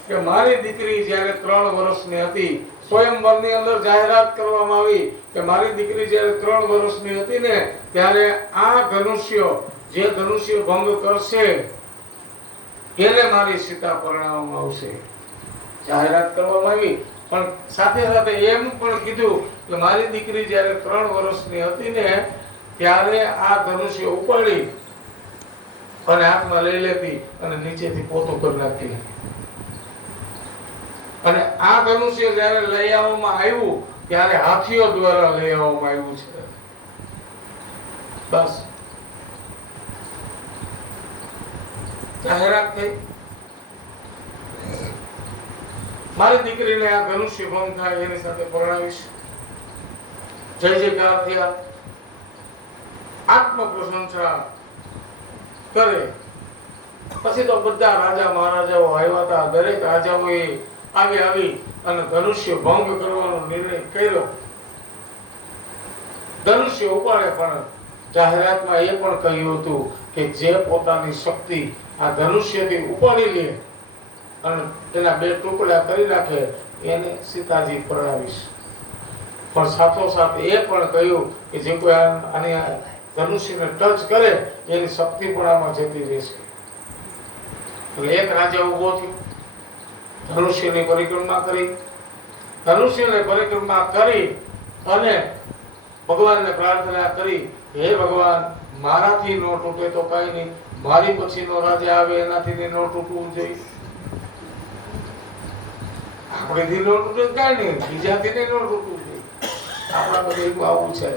કે મારી દીકરી જ્યારે 3 વર્ષની હતી, સ્વયંવરની અંદર જાહેરાત કરવામાં આવી કે મારી દીકરી જ્યારે 3 વર્ષની હતી ને ત્યારે આ ધનુષ્ય જે ધનુષ્ય ભંગ કરશે એને મારી સીતા પરણાવવામાં આવશે. જાહેરાત કરવામાં આવી. પણ સાથે સાથે એમ પણ કીધું કે મારી દીકરી જ્યારે 3 વર્ષની હતી ને ત્યારે આ ધનુષ્ય ઉપાડી અને હાથમાં લઈ લેતી અને નીચેથી પોતો કરી નાખતી. અને આ ધનુષ્ય જ્યારે લઈ આવવામાં આવ્યું ત્યારે હાથીઓ દ્વારા લઈ આવવામાં આવ્યું છે. બસ જાહેરાત થઈ. મારી દીકરીને આ ધનુષ્ય ભંગ થાય એની સાથે પરણાવીશ. જય જયકાર થયા. આત્મ પ્રશંસા કરે. પછી તો બધા રાજા મહારાજાઓ આવ્યા હતા. દરેક રાજાઓએ આવી અને ધનુષ્ય ભંગ કરવાનો નિર્ણય કર્યો. ધનુષ્ય ઉપાડે પણ જાહેરાતમાં એ પણ કહ્યું હતું કે જે પોતાની શક્તિ આ ધનુષ્યથી ઉપાડી લે અને તેના 2 ટુકડા કરી નાખે એને સીતાજી પરણાવીશ. પણ સાથોસાથ એ પણ કહ્યું કે જે કોઈ આની ધનુષ્યને ટચ કરે એની શક્તિ પણ આમાં જતી રહેશે. એટલે એક રાજા ઉભો થયો, ધનુષ્યની પરિક્રમા કરી. ધનુષ્યની પરિક્રમા કરી અને ભગવાનને પ્રાર્થના કરી, હે ભગવાન, મારાથી નો તૂટે તો કઈ નહીં, મારી પછીનો રાજા આવે એનાથી નો તૂટવું જોઈએ. આપણેથી નો તૂટે કઈ નહીં, બીજાથી નો તૂટવું જોઈએ. આપણા બધું આવું છે.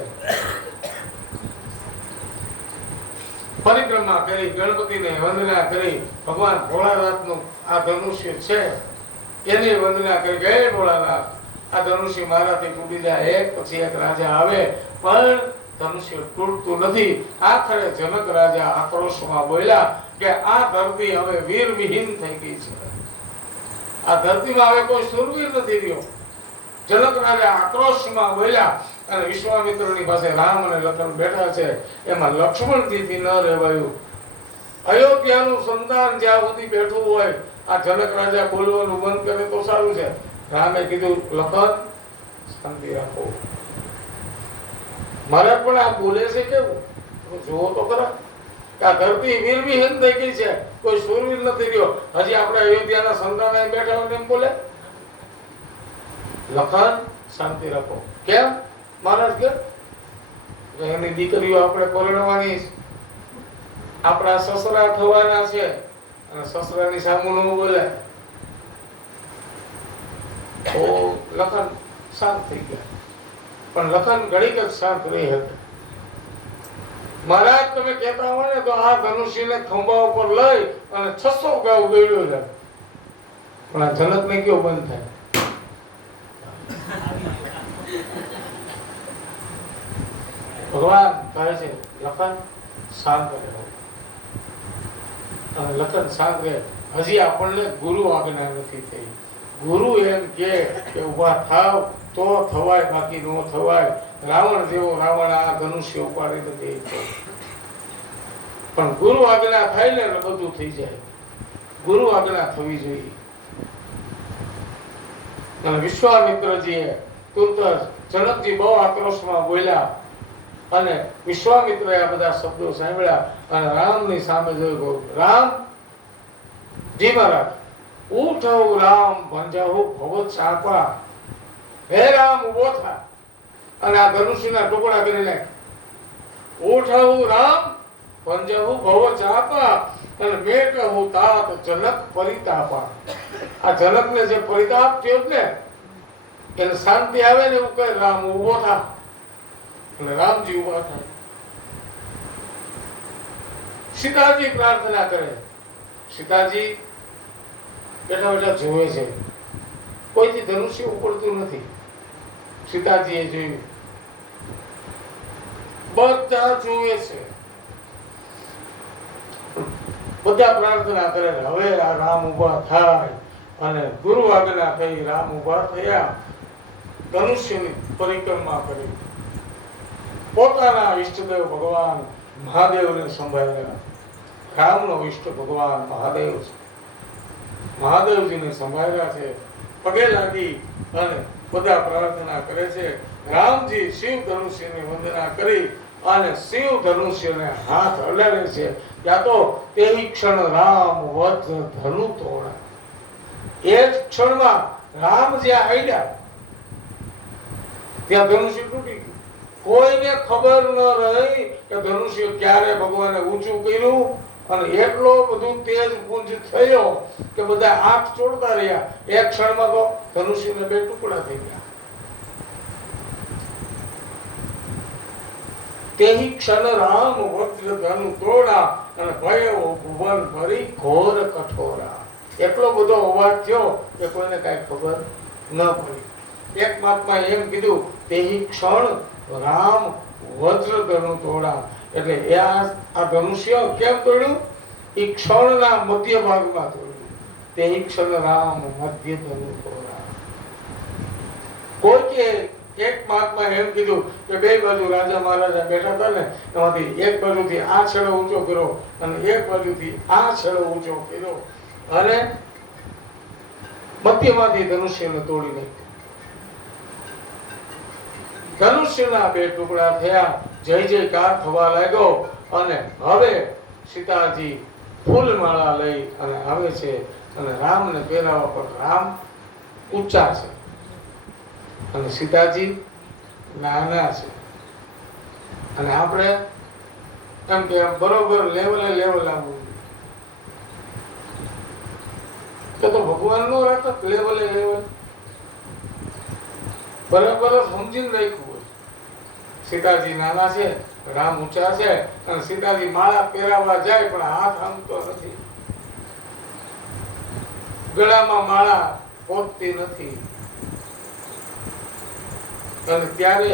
પરિક્રમા કરી, ગણપતિને વંદના કરી, ભગવાન ભોળાનાથનું આ ધનુષ્ય છે એની વંદના કરી. હે ભોળાનાથ, આ ધનુષ્ય મારાથી તૂટી જાય. એક પછી એક રાજા આવે પણ ધનુષ્ય તૂટતું નથી. આખરે જનક રાજા આક્રોશમાં બોલ્યા કે આ ધરતી હવે વીર વિહીન થઈ ગઈ છે. આ ધરતીમાં હવે કોઈ શૂરવીર નથી રહ્યો. જનક રાજા આક્રોશમાં બોલ્યા અને વિશ્વામિત્રની પાસે રામ અને લખન બેઠા છે. એમાં લક્ષ્મણજીથી ન રહેવાયું. અયોધ્યાનું સંતાન જ્યાં સુધી બેઠું હોય આ જનક રાજા બોલવાનું બંધ કરે તો સારું છે. રામે કીધું, લખન શાંતિ રાખો. મારે પણ આ બોલે છે કેવું જુઓ તો ખરા. આ ધરતી વીરવિહીન થઈ ગઈ છે, કોઈ શૂરવીર નથી રહ્યો. હજી આપણે અયોધ્યાના સંતાન અહીં બેઠા હોય એમ બોલે. લખન શાંતિ રાખો. કેમ મહારાજ? કે એની દીકરીઓ આપણે પરણવાની, આપણા સસરા થવાના છે અને સસરાની સામું ન બોલે તો લખન શાંત થઈ ગયા. પણ લખન ઘડીક જ શાંત રહી હતી. મહારાજ તમે કહેતા હોય ને તો આ ધનુષ્યને ખંભા ઉપર લઈ અને 600 ગાઉ ગળ્યો છે. પણ આ જનકને કેવું બંધ થાય? ભગવાન કહે છે લખન શાંત રહો. અને લખન શાંત રહે. હજી આપણને ગુરુ આજ્ઞા નથી થઈ. ગુરુ એમ કે ઉભા થાવ તો થવાય, બાકી નો થવાય. રાવણ જેવો રાવણ આ ધનુષ્ય ઉપાડી નથી. પણ ગુરુ આજ્ઞા થાય ને બધું થઈ જાય. ગુરુ આજ્ઞા થવી જોઈએ. અને વિશ્વામિત્રજીએ તુરત જનકજી બહુ આક્રોશમાં બોલ્યા અને વિશ્વામિત્રએ આ બધા શબ્દો સાંભળ્યા અને રામની સામે જોયું. રામ જી મહારાજ, ઉઠો રામ ભંજાહુ ભગવત સાપા. હે રામ, ઉભો થા અને આ ધનુષ્યના ટુકડા કરી નાખ. ઉઠો રામ ભંજાહુ ભગવત સાપા અને મેટહુ તાત જનક પરિતાપા. આ જનકને જે પરિતાપ થયો ને એને શાંતિ આવે ને એવું કહે, રામ ઉભો થા. અને રામજી ઉભા થાય. સીતાજી પ્રાર્થના કરે. સીતાજી બેઠા બેઠા જોવે છે, કોઈથી ધનુષ્ય ઉપડતું નથી. સીતાજીએ જોયું, બધા જોવે છે, બધા પ્રાર્થના કરે. હવે આ રામ ઉભા થાય અને ગુરુ આજ્ઞા થઈ. રામ ઉભા થયા, ધનુષ્યની પરિક્રમા કરી, પોતાના ઈષ્ટદેવ ભગવાન મહાદેવને સંભાળ્યા. રામનો ઈષ્ટ ભગવાન મહાદેવ છે. મહાદેવજીને સંભાળ્યા છે, પગે લાગી અને બધા પ્રાર્થના કરે છે. રામજી શિવ ધનુષ્યની વંદના કરી અને શિવ ધનુષ્યને હાથ અડાડે છે. ત્યાં તો તે ક્ષણ રામ વધ ધનુ તોડા. એ જ ક્ષણમાં રામ જ્યાં આડ્યા ત્યાં ધનુષ્ય તૂટી ગયું. કોઈને ખબર ન રહી કે ધનુષ્ય ક્યારે ભગવાને ઊંચું કર્યું અને એટલો બધું તેજ પુંજ થયો કે બધા આંખ ચોડતા રહ્યા. એક ક્ષણમાં તો ધનુષ્યને બે ટુકડા થઈ ગયા. તેહી ક્ષણ રામ વજ્ર ધનુ તોડા અને ભયો ભુવન ભરી ઘોર કઠોરા. એટલો બધો અવાજ થયો કે કોઈને કાંઈ ખબર ન પડી. એક મહાત્માએ એમ કીધું, તેહી ક્ષણ રામ વજ્ર ધનુ તોડા. એટલે એ આ ધનુષ્ય કેમ તોડ્યું? એ ક્ષણના મધ્ય ભાગમાં તોડ્યું. તેહી ક્ષણ રામ મધ્ય ધનુ તોડા. કોઈ એક મહાત્મા એમ કીધું કે બે બાજુ રાજા મહારાજા બેઠા હતા ને, એમાંથી એક બાજુથી આ છેડો ઊંચો કર્યો અને એક બાજુથી આ છેડો ઊંચો કર્યો અને મધ્યમાંથી ધનુષ્યને તોડી નાખ્યું. ધનુષ્યના બે ટુકડા થયા. જય જયકાર થવા લાગ્યો અને હવે સીતાજી ફૂલમાળા લઈ અને આવે છે અને રામને પહેરાવા પર રામ ઊંચા છે અને સીતાજી નાના છે. અને આપણે એમ કે બરોબર લેવલે લેવલ આવવું કે તો ભગવાન નો રાખો લેવલે લેવલ બરાબર સમજીને રાખ્યું હોય. સીતાજી નાના છે, રામ ઊંચા છે અને સીતાજી માળા પહેરાવા જાય પણ હાથ આમતો નથી, ગળામાં માળા પહોંચતી નથી. અને ત્યારે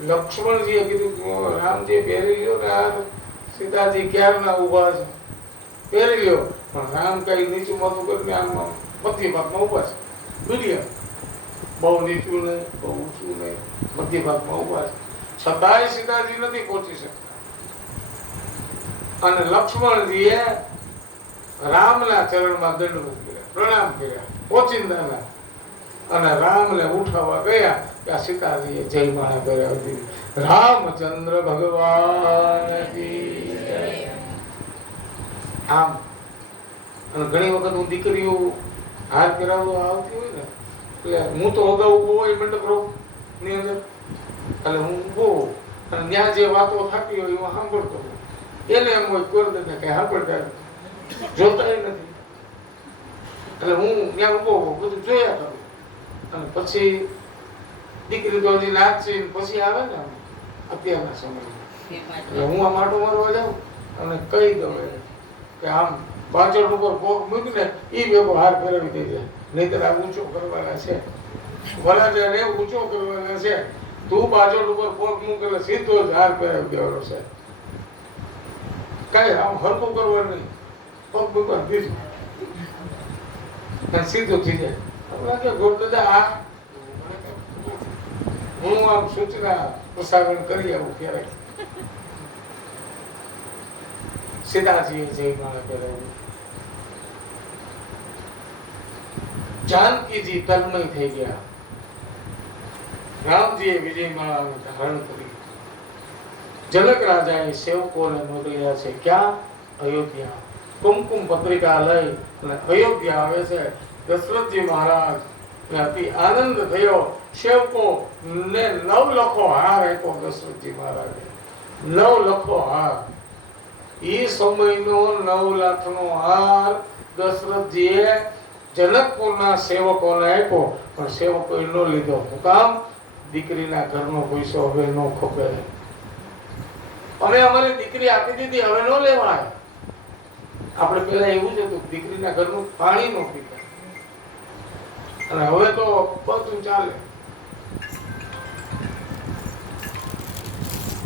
લક્ષ્મણજીએ કીધું, રામજી પહેરી લ્યો ને આ સીતાજી ક્યારના ઉભા છે, પહેરી લ્યો. પણ રામ કઈ નીચું માથું કરીને આમ મધ્ય ભાગમાં ઉભા છે. મીડિયમ, બહુ નીચું નહીં બહુ ઊંચું નહીં, મધ્ય ભાગમાં ઉભા છે. છતાંય સીતાજી નથી પહોંચી શકતા. અને લક્ષ્મણજીએ રામના ચરણમાં દંડવત કર્યા, પ્રણામ કર્યા ઓચિંતાના અને રામને ઉઠાવવા ગયા ત્યાં સીતાજીએ જય માળા કર્યા. રામચંદ્ર ભગવાન કી જય. આમ અને ઘણી વખત હું દીકરીઓ હાથ પહેરાવવા આવતી હોય ને, એટલે હું તો અગાઉ ઉભો હોય મંડપ ની અંદર, એટલે હું ઉભો અને ત્યાં જે વાતો થતી હોય હું સાંભળતો હોય. એને એમ હોય કોઈ દે કઈ સાંભળતા જોતા નથી, એટલે હું ત્યાં ઉભો બધું જોયા કરું. અને પછી દીકરી તો હજી નાચી પછી આવે ને અત્યારના સમયમાં, એટલે હું આ માટો મારવા જાઉં અને કહી દઉં કે આમ પાછળ ઉપર પગ મૂકીને એ ભેગો હાર ફેરવી દઈ જાય, નહીતર આ ઊંચો કરવાના છે, વરાજાને ઊંચો કરવાના છે. તું પાછળ ઉપર પગ મૂકેલો સીધો જ હાર ફેરવી દેવાનો છે, કઈ આમ હરકું કરવાનું નહીં, પગ મૂકવા દીધું સીધું થઈ જાય. હું આમ સૂચના પ્રસારણ કરી આવું ક્યારેક. સીતાજીએ જય માળા પહેરાવી. જાનકીજી તન્મય થઈ ગયા. રામજીએ વિજય માળાને ધારણ કરી. જનક રાજાએ સેવકોને મોકલ્યા છે ક્યાં? અયોધ્યા. કુમકુમ પત્રિકા લઈ અને અયોધ્યા આવે છે. દશરથજી મહારાજ ને અતિ આનંદ થયો. સેવકો ને 9 લખો હાર આપ્યો દશરથજી મહારાજે. 9 લખો હાર. ઈ સમયનો 9 લાખનો હાર દશરથજીએ જનકપુરના સેવકોને આપ્યો. પણ સેવકોએ ન લીધો. શું કામ? દીકરીના ઘરનો પૈસો હવે ન ખપે. અમે અમારી દીકરી આપી દીધી, હવે ન લેવાય. આપણે પેલા એવું જ હતું, દીકરીના ઘરનું પાણી ન પીતા. અને હવે તો બધું ચાલે.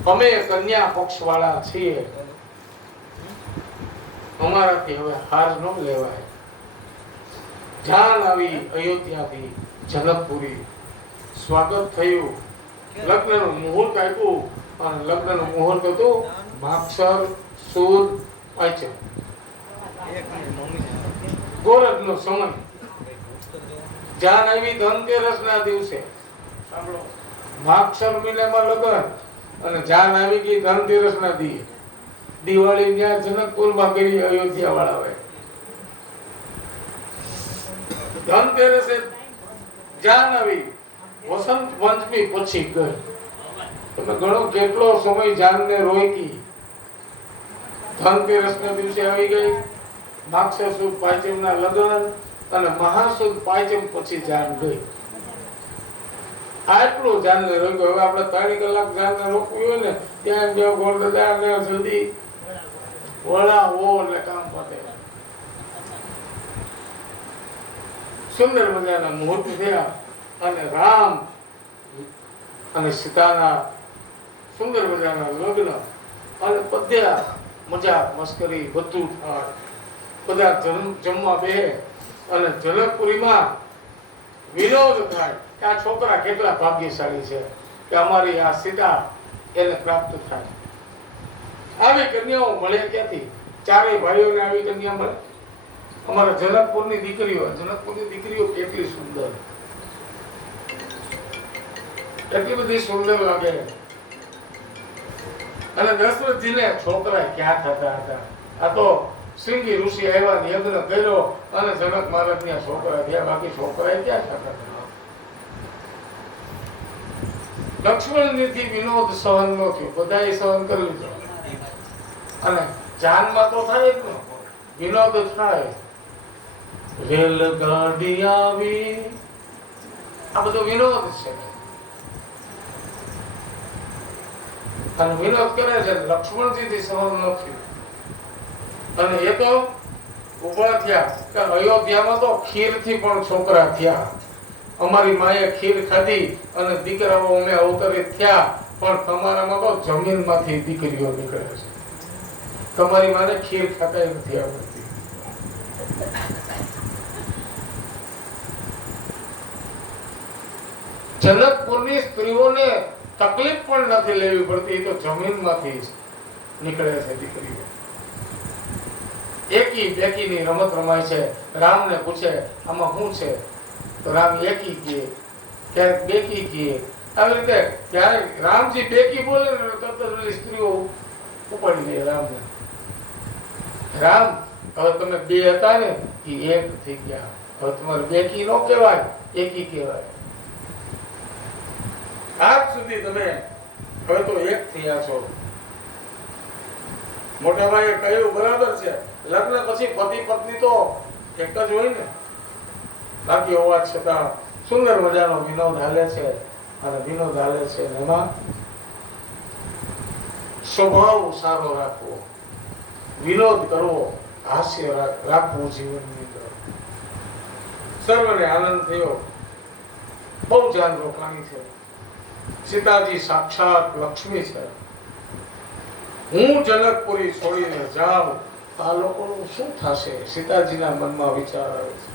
અમે કન્યા પક્ષ વાળા છીએ, અમારાથી હવે હાર ન લેવાય. જાન આવી અયોધ્યાથી જનકપુરી. સ્વાગત થયું. લગ્નનું મુહૂર્ત આપ્યું. અને લગ્નનું મુહૂર્ત હતું માગસર સુદ પાંચમ, ગોરજનો સમય. જાન આવી ધનતેરસના દિવસે. સાંભળો, માગસર મહિનામાં લગ્ન અને જાન આવી ગઈ ધનતેરસના દી. દિવાળી ત્યાં જનકપુરમાં કરી અયોધ્યા વાળાએ. ધનતેરસે જાન આવી. વસંત પંચમી પછી ગઈ. તમે ગણો કેટલો સમય જાનને રોકી. ધનતેરસના દિવસે આવી ગઈ. માગસર સુદ પાંચમના લગ્ન અને મહાસુદ પાંચમ પછી જાન ગઈ. આટલું જાનને રોક્યું. હવે આપણે 3 કલાક જાનને રોકવી હોય ને, ત્યાં બે ગોળ દાદા ને જલ્દી વળાવો એટલે કામ પતે. સુંદર મજાના મુહૂર્ત થયા અને રામ અને સીતાના સુંદર મજાના લગ્ન અને બધા મજા મસ્કરી બધું થાય. બધા જમવા બેહે અને જનકપુરીમાં વિનોદ થાય કે આ છોકરા કેટલા ભાગ્યશાળી છે કે અમારી આ સીતા એને પ્રાપ્ત થાય. આવી કન્યાઓ મળે ક્યાંથી? 4 ભાઈઓને આવી કન્યા મળે. અમારા જનકપુરની દીકરીઓ કેટલી સુંદર, એટલી બધી સુંદર લાગે. અને દશરથજીને છોકરા ક્યાં થતા હતા? આ તો શ્રીંગી ઋષિ આવ્યા, યજ્ઞ કર્યો અને જનક મહારાજના છોકરા થયા. બાકી છોકરા ક્યાં થતા હતા? લક્ષ્મણજીથી વિનોદ સહન ન થયો, બધાએ સહન કરી લીધો. અને જાનમાં તો થાય જ ન, વિનોદ થાય. રેલગાડી આવી, આ બધો વિનોદ છે. અને વિનોદ કરે છે. લક્ષ્મણજીથી સહન ન થયું અને એ તો ઉભા થયા કે અયોધ્યામાં તો ખીરથી પણ છોકરા થયા. અમારી માએ ખીર ખાધી અને દીકરાઓ અમે અવતરિત થયા, પણ તમારામાં તો જમીનમાંથી દીકરીઓ નીકળે છે. તમારી માને ખીર ખાતા નથી આવડતી. જનકપુરની સ્ત્રીઓને તકલીફ પણ નથી લેવી પડતી, તો જમીનમાંથી જ નીકળે છે દીકરીઓ. એકી બેકીની રમત રમાય છે. રામને પૂછે આમાં શું છે, તો રામ એકી કહે, ક્યારેક બેકી કહે. આવી રીતે ક્યારેક રામજી બેકી બોલે ને તો સ્ત્રીઓ ઉપાડી લે રામને. રામ, હવે તમે 2 હતા ને એ 1 થઈ ગયા. હવે તમારે બેકી નો કહેવાય, એકી કહેવાય. આજ સુધી તમે હવે તો 1 થયા છો. મોટા ભાઈએ કહ્યું બરાબર છે, લગ્ન પછી પતિ પત્ની તો એક જ હોય ને. બાકી હોવા છતાં સુંદર મજાનો વિનોદ હાલે છે. અને વિનોદ હાલે છે એમાં સ્વભાવ સારો રાખવો, વિનોદ કરવો, હાસ્ય રાખવું જીવનની અંદર. સર્વને આનંદ થયો. બહુ જાન રોકાણી છે. સીતાજી સાક્ષાત લક્ષ્મી છે. હું જનકપુરી છોડીને જાઉં, આ લોકોનું શું થશે? સીતાજીના મનમાં વિચાર આવે છે.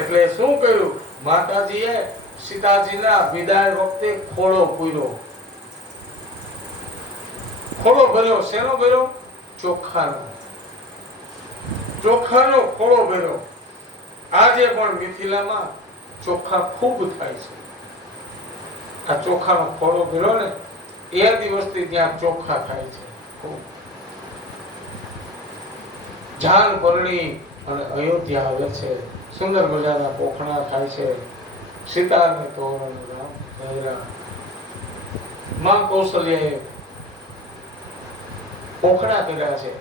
એટલે શું કર્યું? માતાજીએ સીતાજીના વિદાય વખતે ખોળો પૂર્યો. ખોળો ભર્યો. શેનો ભર્યો? ચોખાનો. ચોખાનો ખોળો ભર્યો. આજે પણ મિથિલામાં ચોખા ખૂબ થાય છે. આ ચોખાનો ખોળો ભર્યો ને એ દિવસથી ત્યાં ચોખ્ખા થાય છે. જાન પરણી અને અયોધ્યા આવે છે. સુંદર મજાના પોખણા થાય છે. સીતાને તોરણ રામ પહેર્યા. માં કૌશલ્યાએ પોખણા કર્યા છે.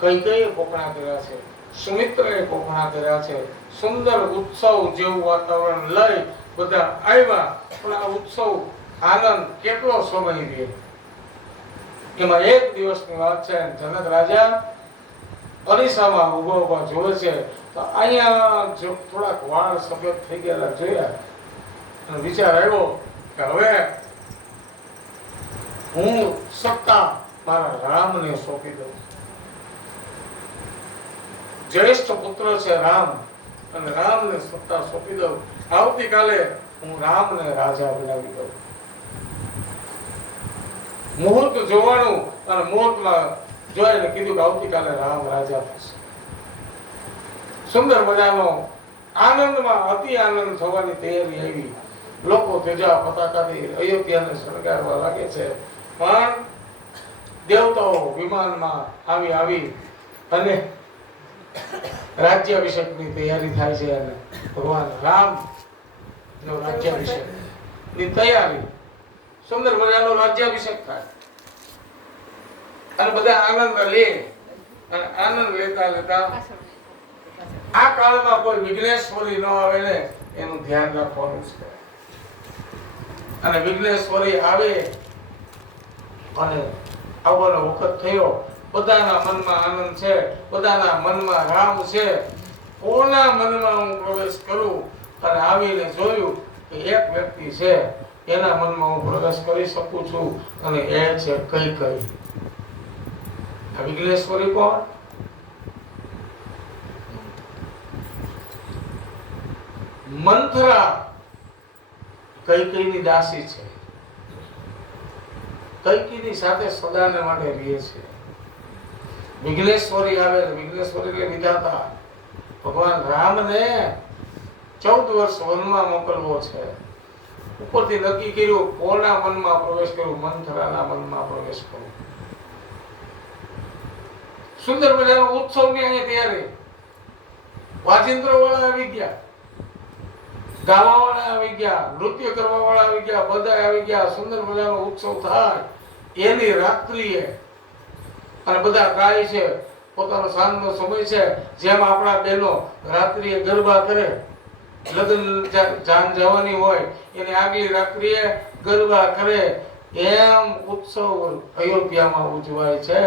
કૈકેયીએ પોખણા કર્યા છે. સુમિત્રાએ પોખણા કર્યા છે. સુંદર ઉત્સવ જેવું વાતાવરણ લઈ બધા આવ્યા. પણ આ ઉત્સવ આનંદ કેટલો સમય રહે? એમાં એક દિવસની વાત છે. જનક રાજા અરીસામાં ઉભા ઉભા જોવે છે તો અહીંયા થોડાક વાળ સફેદ થઈ ગયેલા જોયા અને વિચાર આવ્યો કે હવે હું સત્તા મારા રામને સોંપી દઉં. જ્યેષ્ઠ પુત્ર છે રામ, અને રામને સત્તા સોંપી દઉં. આવતીકાલે હું રામને રાજા બનાવી દઉં. મુહૂર્ત જોવાનું, અને મુહૂર્તમાં જોઈને કીધું કે આવતીકાલે રામ રાજા થશે. સુંદર મજાનો આનંદમાં અતિ આનંદ થવાની તૈયારી આવી. લોકો તેજા પતાકાથી અયોધ્યાને શણગારવા લાગે છે. પણ દેવતાઓ વિમાનમાં આવી અને રાજ્યાભિષેકની તૈયારી થાય છે. અને ભગવાન રામ નો રાજ્યાભિષેકની તૈયારી, સુંદર મજાનો રાજ્યાભિષેક થાય અને બધા આનંદ લે. અને આનંદ લેતા લેતા આ કાળમાં કોઈ વિઘ્નેશ્વરી ન આવે ને એનું ધ્યાન રાખવાનું છે. અને વિઘ્નેશ્વરી આવે અને આવવાનો વખત થયો. બધાના મનમાં આનંદ છે, બધાના મનમાં રામ છે. કોના મનમાં હું પ્રવેશ કરું? અને આવીને જોયું કે એક વ્યક્તિ છે, એના મનમાં હું પ્રવેશ કરી શકું છું, અને એ છે કૈકેયી. આ વિઘ્નેશ્વરી કોણ? મંથરા કૈકેયીની દાસી છે. કૈકેયીની સાથે સદાને માટે રહે છે. વિઘ્નેશ્વરી આવે, વિઘ્નેશ્વરી એટલે વિધાતા. ભગવાન રામને 14 વર્ષ વનમાં મોકલવો છે. ઉપરથી નક્કી કર્યું કોના મનમાં પ્રવેશ કર્યો? મંથરાના મનમાં પ્રવેશ કર્યો. સુંદર મજાનો ઉત્સવની અહીંયા તૈયારી. વાજિંત્રો વાળા આવી ગયા, ગાવા વાળા આવી ગયા, નૃત્ય કરવા વાળા આવી ગયા, બધા આવી ગયા. સુંદર મજાનો ઉત્સવ થાય. એની રાત્રિએ અને બધા ગાય છે, પોતાનો સાંજનો સમય છે. જેમ આપણા બહેનો રાત્રિએ ગરબા કરે, લગ્ન જાન જવાની હોય એની આગલી રાત્રિએ ગરબા કરે, એમ ઉત્સવ અયોધ્યામાં ઉજવાય છે.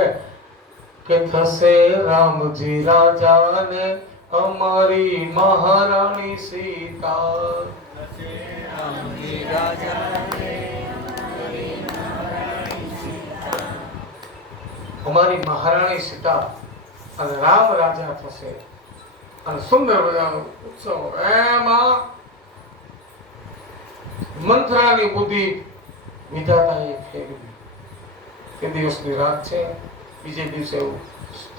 કે થશે રામજી રાજાને અમારી મહારાણી સીતા. થશે રામજી રાજાને અમારી મહારાણી સીતા, અને રામ રાજા થશે. અને સુંદર મજાનો ઉત્સવ. એમાં મંથરાની બુદ્ધિ વિધાતાએ ફેરવી. તે દિવસની રાત છે, બીજે દિવસે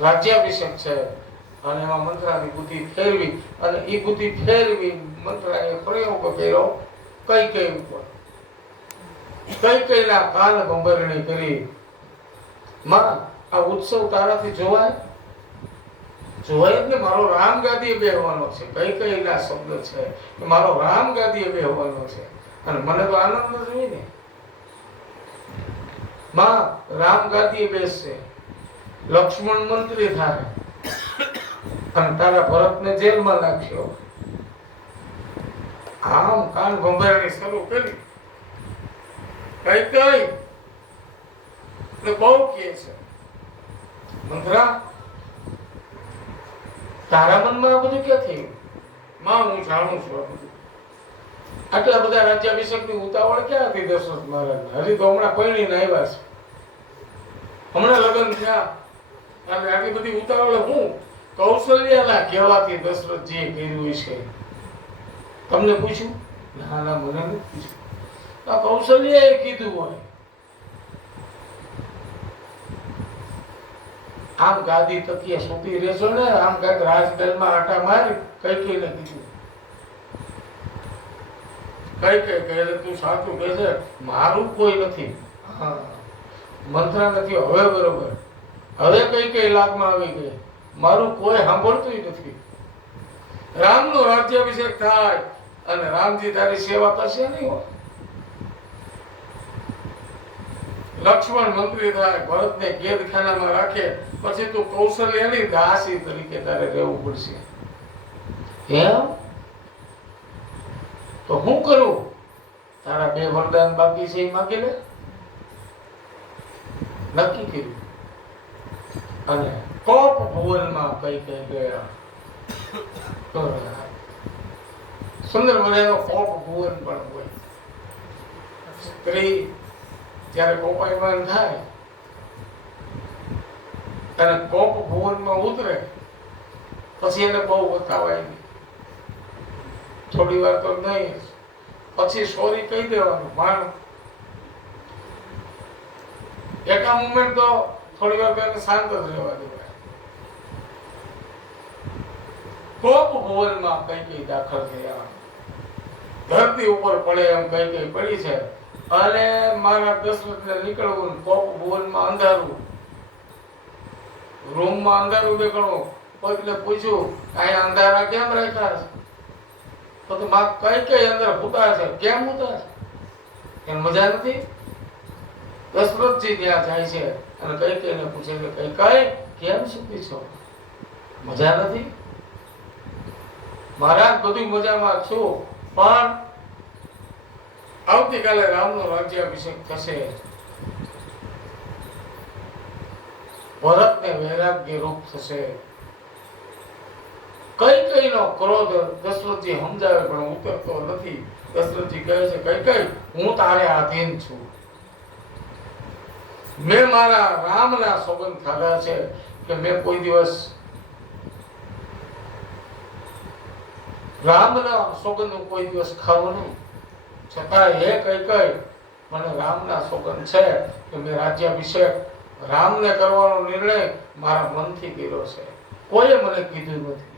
રાજ્યાભિષેક છે, અને એમાં મંથરાની બુદ્ધિ ફેરવી. અને એ બુદ્ધિ ફેરવી મંથરાએ પ્રયોગ કર્યો કૈકેયી ઉપર. કૈકેયીના કાન ભંભરણી કરી. માં, આ ઉત્સવ તારાથી જોવાય? જોવાય એટલે મારો રામ ગાદીએ બેહવાનો છે. કૈકેયીના શબ્દ છે કે મારો રામ ગાદીએ બેહવાનો છે, અને મને તો આનંદ જ હોય ને. માં, રામ ગાદીએ બેસશે, લક્ષ્મણ મંત્રી થાય, અને તારા ભરતને જેલમાં નાખ્યો. આમ કાન ભંભરણી શરૂ કરી. કૈકેયી બહુ કે છે, મંથરા, તારા મનમાં આ બધું ક્યાં થયું? માં, હું જાણું છું આ બધું. આટલા બધા રાજ્યાભિષેકની ઉતાવળ ક્યાં હતી દશરથ મહારાજને? હજી તો હમણાં પરણીને આવ્યા છે, હમણાં લગ્ન થયા, અને આટલી બધી ઉતાવળ હું? કૌશલ્યાના કહેવાથી દશરથજીએ કર્યું છે. તમને પૂછ્યું? ના ના, મને નથી પૂછ્યું. આ કૌશલ્યાએ કીધું હોય. આમ ગાદી તકીએ સૂતી રહેશો ને, આમ કઈક રાજમહેલમાં આટા મારી કૈકેયીને કીધું. કૈકેયી કહે તું સાચું કહે છે, મારું કોઈ નથી. હા, મંત્રા નથી હવે બરોબર. હવે કઈ લાગમાં આવી ગઈ, મારું કોઈ સાંભળતું નથી. રામનો રાજ્યાભિષેક થાય અને રામજી તારી સેવા કરશે નહીં હો. લક્ષ્મણ મંત્રી થાય, ભરતને કેદખાનામાં રાખે, પછી તું કૌશલ્યાની દાસી તરીકે તારે રહેવું પડશે. એમ તો હું કરું? તારા 2 વરદાન બાકી છે, એ માગી લે. નક્કી કર્યું અને કોપ ભુવનમાં કઈ ગયા. સુંદર મજાનો કોપ ભુવન પણ હોય. સ્ત્રી જ્યારે કોપાયમાન થાય અને કોપ ભુવનમાં ઉતરે પછી એને બહુ બતાવાય નહીં. થોડી વાર તો નહીં, પછી સોરી કહી દેવાનું. માણ એકા મુમેન્ટ તો થોડી વાર એને શાંત જ રહેવા દેવાય. કોપ ભુવનમાં કઈ દાખલ થયા, ધરતી ઉપર પડે એમ કઈ પડી છે. અને મારા દશરથને નીકળવું, કોપ ભુવનમાં અંધારું, રૂમમાં અંધારું દેખાણું. કોઈને પૂછ્યું અહીંયા અંધારા કેમ રાખ્યા છે? તો માં કઈ અંદર ભૂતા છે. કેમ ભૂતા છે? એને મજા નથી. દશરથજી ત્યાં જાય છે અને કઈને પૂછે કે કઈ કેમ સુખી છો? મજા નથી? મહારાજ બધી મજામાં છું, પણ આવતીકાલે રામનો રાજ્યાભિષેક થશે. ભરતને વૈરાગ્ય રૂપ થશે. કઈ નો ક્રોધ દશરથજી સમજાવે પણ ઉતરતો નથી. દશરથજી કહે છે કઈ હું તારે આધીન છું. મેં મારા રામના સોગંદ ખાધા છે કે મેં કોઈ દિવસ રામના સોગંદ કોઈ દિવસ ખાવું નહીં. છતાં એ કઈ મને રામના સોગંદ છે કે મેં રાજ્યાભિષેક રામને કરવાનો નિર્ણય મારા મનથી કર્યો છે. કોઈએ મને કીધું નથી.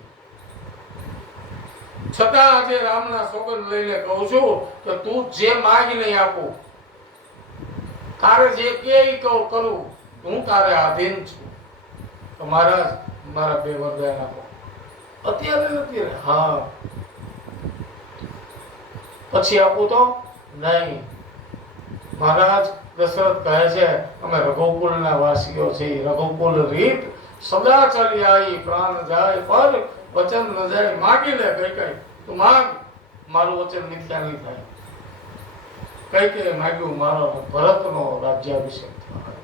છતાં આજે રામના સોગંદ લઈને કહું છું કે તું જે માંગી નહીં આપું, તારે જે કે કરું, હું તારે આધીન છું. તો મારા 2 વરદાન આપો. અત્યારે હા, પછી આપું તો નહીં. મહારાજ દશરથ કહે છે અમે રઘુકુળના વાસીઓ છીએ. રઘુકુળ રીત સદા ચાલી આવી, પ્રાણ જાય પર વચન ન જાય. માગી લે કઈ તું માંગ, મારું વચન મિથ્યા નહીં થાય. કઈ માગ્યું મારો ભરતનો રાજ્યાભિષેક થાય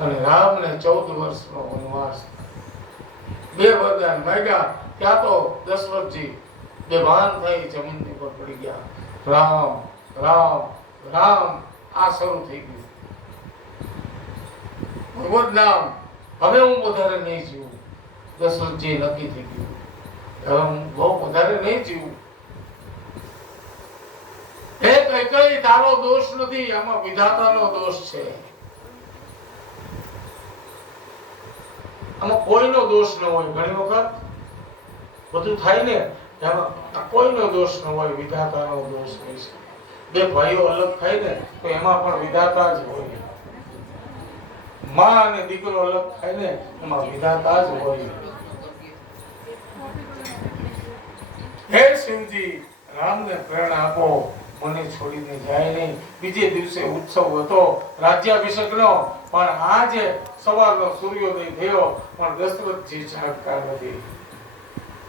અને રામને 14 વર્ષનો વનવાસ. 2 વરદાન માગ્યા ત્યાં તો દશરથજી બેભાન થઈ જમીન પર પડી ગયા. રામ રામ રામ આ શરૂ થઈ ગયું. ભગવત નામ. હવે હું વધારે નહીં જીવું. દશરથજી નક્કી થઈ ગયું, હવે હું બહુ વધારે નહીં જીવું. એ કઈ તારો દોષ નથી, આમાં વિધાતાનો દોષ છે. આમાં કોઈનો દોષ ન હોય. ઘણી વખત બધું થાય ને એમાં કોઈનો દોષ ન હોય, વિધાતાનો દોષ હોય છે. 2 ભાઈઓ અલગ થાય ને તો એમાં પણ વિધાતા જ હોય. માં અને દીકરો અલગ થાય ને એમાં વિધાતા જ હોય. હે શિવજી, રામને પ્રેરણા આપો, મને છોડીને જાય નહીં. બીજે દિવસે ઉત્સવ હતો રાજ્યાભિષેકનો, પણ આજે સવારનો સૂર્યોદય થયો પણ દશરથજી જાગતા નથી.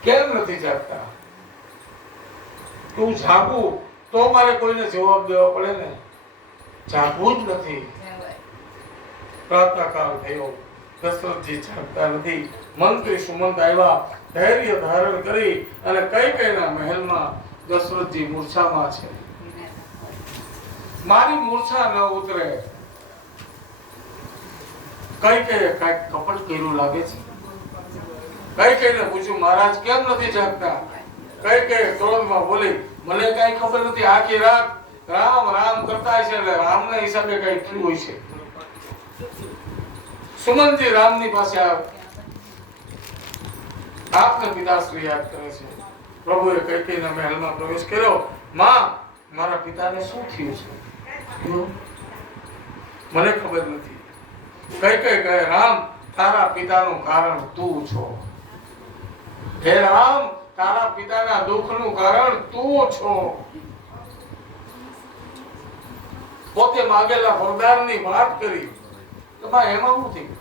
કેમ નથી જાગતા? તું જાગું તો મારે કોઈને જવાબ દેવા પડે ને. જાગવું જ નથી. પ્રાતઃકાળ થયો, દશરથજી જાગતા નથી. મંત્રી સુમંત આવ્યા, ધૈર્ય ધારણ કરી અને કઈના મહેલમાં દશરથજી મૂર્છામાં છે. મારી મૂર્છા ન ઉતરે. કઈ કઈક કપટ કર્યું લાગે છે. કઈને પૂછ્યું મહારાજ કેમ નથી જાગતા? કઈ ક્રોધમાં બોલી મને કઈ ખબર નથી. આખી રાત રામ રામ કરતા છે એટલે રામના હિસાબે કઈ થયું હોય છે. સુમનજી રામની પાસે આવે, આપને પિતાશ્રી યાદ કરે છે. પ્રભુએ કઈના મહેલમાં પ્રવેશ કર્યો. માં, મારા પિતાને શું થયું છે? મને ખબર નથી. કઈ કઈ કહે રામ તારા પિતાનું કારણ તું છો. હે રામ તારા પિતાના દુઃખનું કારણ તું છો. પોતે માંગેલા વરદાનની વાત કરી. એમાં શું થયું?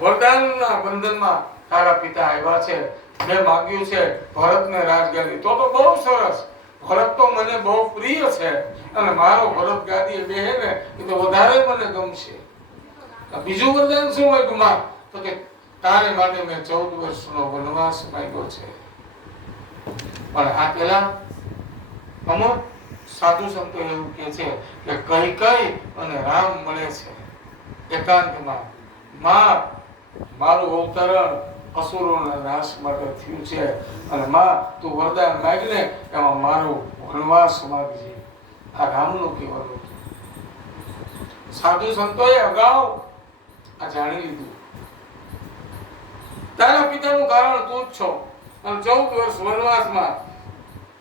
વરદાનના બંધનમાં તારા પિતા આવ્યા છે. મેં માંગ્યું છે ભરતને રાજગાદી. તો બહુ સરસ. ભરત તો મને બહુ પ્રિય છે અને મારો ભરત ગાદીએ બેહે ને એ તો વધારે મને ગમશે. બીજું વરદાન શું હોય કુમાર? તો કે તારે માટે મેં 14 વર્ષનો વનવાસ માંગ્યો છે. પણ આ પેલા અમુક સાધુ સંતો એવું કહે છે કે કઈ કઈ અને રામ મળે છે એકાંતમાં. માં મારું અવતરણ અસુરોના નાશ માટે થયું છે અને માં તું વરદાન માંગને એમાં મારું વનવાસ માંગજે. આ રામનું કહેવાનું. સાધુ સંતોએ અગાઉ આ જાણી લીધું. તારા પિતાનું કારણ તું જ છો અને 14 વર્ષ વનવાસમાં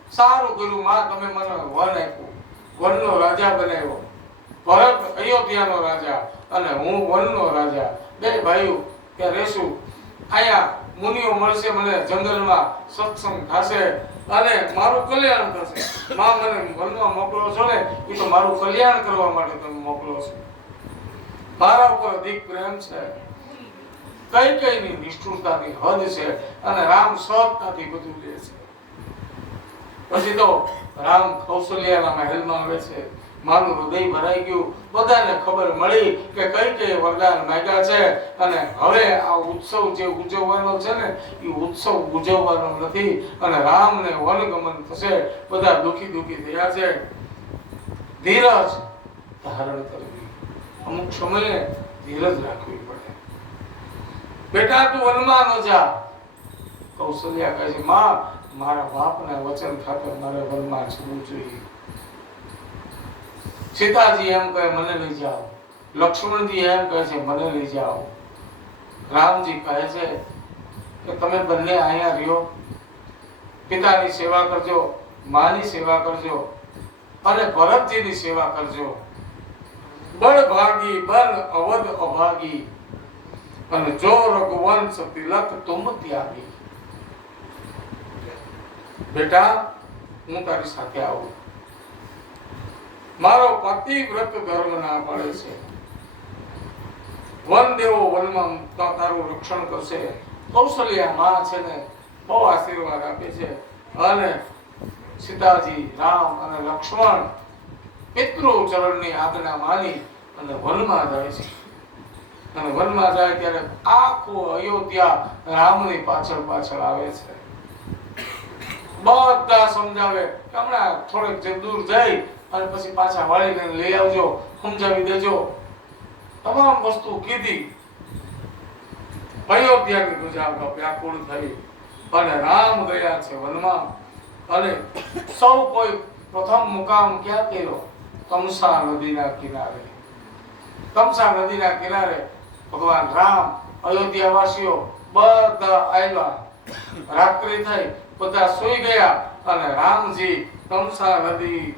સારું કર્યું માં, તમે મને વન આપ્યું, વનનો રાજા બનાવ્યો. ભરત અયોધ્યાનો રાજા અને હું વનનો રાજા. બે ભાઈઓ ત્યાં રહેશું. અહીંયા મુનિઓ મળશે, મને જંગલમાં સત્સંગ થશે અને મારું કલ્યાણ થશે. માં મને વનમાં મોકલો છો ને એ તો મારું કલ્યાણ કરવા માટે તમે મોકલો છો. મારા ઉપર અધિક પ્રેમ છે. કઈ કઈ ની નિષ્ઠુરતાની હદ છે અને રામ સહજતાથી બધું લે છે. પછી તો રામ કૌશલ્યાના મહેલમાં આવે છે. મારું હૃદય ભરાઈ ગયું. બધાને ખબર મળી કે કઈ કઈ વરદાન માંગ્યા છે અને હવે આ ઉત્સવ જે ઉજવવાનો છે ને એ ઉત્સવ ઉજવવાનો નથી અને રામને વનગમન થશે. બધા દુખી દુખી થયા છે. ધીરજ ધારણ કરવી. અમુક સમયે ધીરજ રાખવી પડે. બેટા તું વનમાં ન જા. કૌશલ્યા કહે છે માં મારા બાપના વચન ખાતર મારે વનમાં જવું જોઈએ. સીતાજી એમ કહે મને લઈ જાઓ. લક્ષ્મણજી એમ કહે છે મને લઈ જાઓ. રામજી કહે છે કે તમે બંને અહીંયા રહ્યો, પિતાની સેવા કરજો, માની સેવા કરજો અને ભરતજીની સેવા કરજો. બળ ભાગી બલ અવધ અભાગી અને જો રઘુવંશ તિલક તુમ ત્યાગી. બેટા હું તારી સાથે આવું. મારો પતિવ્રત ધર્મ ના પાડે છે. વન દેવો વનમાં તારું રક્ષણ કરશે. કૌશલ્યા માં છે ને બહુ આશીર્વાદ આપે છે અને સીતાજી રામ અને લક્ષ્મણ પિતૃ ચરણની આજ્ઞા માની અને વનમાં જાય છે. અને વનમાં જાય ત્યારે આખું અયોધ્યા રામની પાછળ પાછળ આવે છે. બધા સમજાવે કે હમણાં થોડેક જે દૂર જાય અને પછી પાછા વાળીને લઈ આવજો, સમજાવી દેજો. તમામ વસ્તુ કીધી. અયોધ્યાની પ્રજા વ્યાકુળ થઈ અને રામ ગયા છે વનમાં. અને સૌ કોઈ પ્રથમ મુકામ ક્યાં કર્યો? તમસા નદીના કિનારે. તમસા નદીના કિનારે ભગવાન રામ, અયોધ્યાવાસીઓ બધા આવ્યા. રાત્રિ થઈ, બધા સૂઈ ગયા અને રામજી તમસા નદી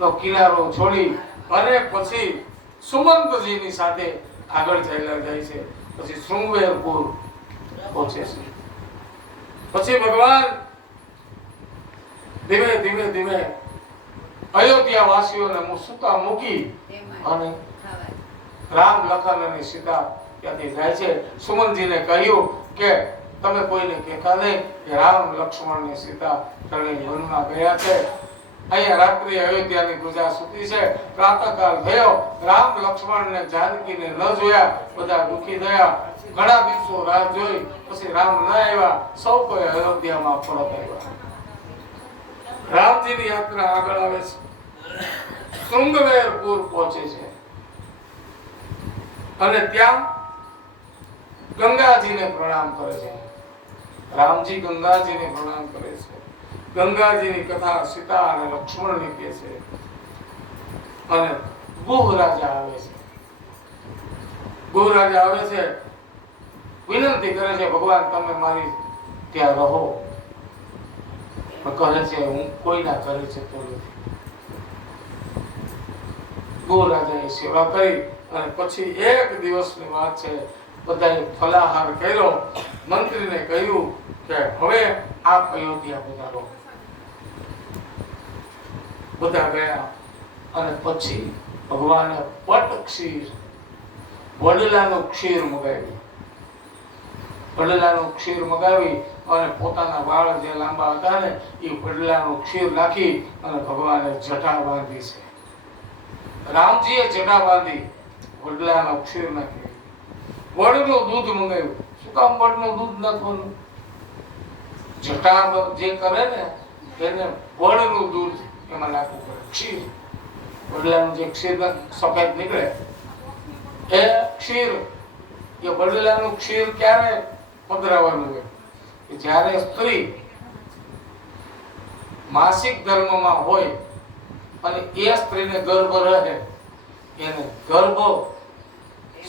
નો કિનારો છોડી અને પછી સુમંતજીની સાથે આગળ ચાલ્યા જાય છે. પછી શૃંગવેરપુર પહોંચે છે. પછી ભગવાન ધીમે ધીમે ધીમે અયોધ્યા વાસીઓને સુતા મૂકી અને રામ લખન અને સીતા ત્યાંથી જાય છે. સુમનજીને કહ્યું કે તમે કોઈને કહેતા નહીં કે રામ લક્ષ્મણ ને સીતા ત્રણેય વનમાં ગયા છે. અહીંયા રાત્રિ અયોધ્યાની પ્રજા સૂતી છે. પ્રાતઃકાળ થયો. રામ લક્ષ્મણ ને જાનકીને ન જોયા. બધા દુખી થયા. ઘણા દિવસો રાહ જોઈ. પછી રામ ન આવ્યા. સૌ કોઈ અયોધ્યામાં પરત આવ્યા. રામજીની યાત્રા આગળ આવે છે. શૃંગવેરપુર પહોંચે છે અને ત્યાં ગંગાજીને પ્રણામ કરે છે. રામજી ગંગાજીને પ્રણામ કરે છે. ગંગાજીની કથા સીતા અને લક્ષ્મણને કહે છે અને ગુહ રાજા આવે છે. ગુહ રાજા આવે છે, વિનંતી કરે છે ભગવાન તમે મારી ત્યાં રહો. કહે છે હું કોઈના ઘરે જતો નથી. ગોરાજાએ સેવા કરી અને પછી એક દિવસની વાત છે, બધાએ ફલાહાર કર્યો, મંત્રીને કહ્યું કે હવે આપ અયોધ્યા પધારો. બધા ગયા અને પછી ભગવાને પટ ક્ષીર, વડલાનું ક્ષીર મગાવ્યું. વડલાનું ક્ષીર મગાવી અને પોતાના વાળ જે લાંબા હતા ને એ વડલાનું ક્ષીર નાખી અને ભગવાને જટા બાંધી છે. રામજીએ જટા બાંધી, વડલાનું ક્ષીર નાખી. વડનું દૂધ મંગાવ્યું. શું કામ વડનું દૂધ નાખવાનું? જટા જે કરે ને એને વડનું દૂધ એમાં નાખવું પડે. ક્ષીર, વડલાનું જે ક્ષીર સફેદ નીકળે એ ક્ષીર, એ વડલાનું ક્ષીર ક્યારે પધરાવવાનું હોય? જ્યારે સ્ત્રી માસિક ધર્મમાં હોય અને એ સ્ત્રીને ગર્ભ રહે, એને ગર્ભ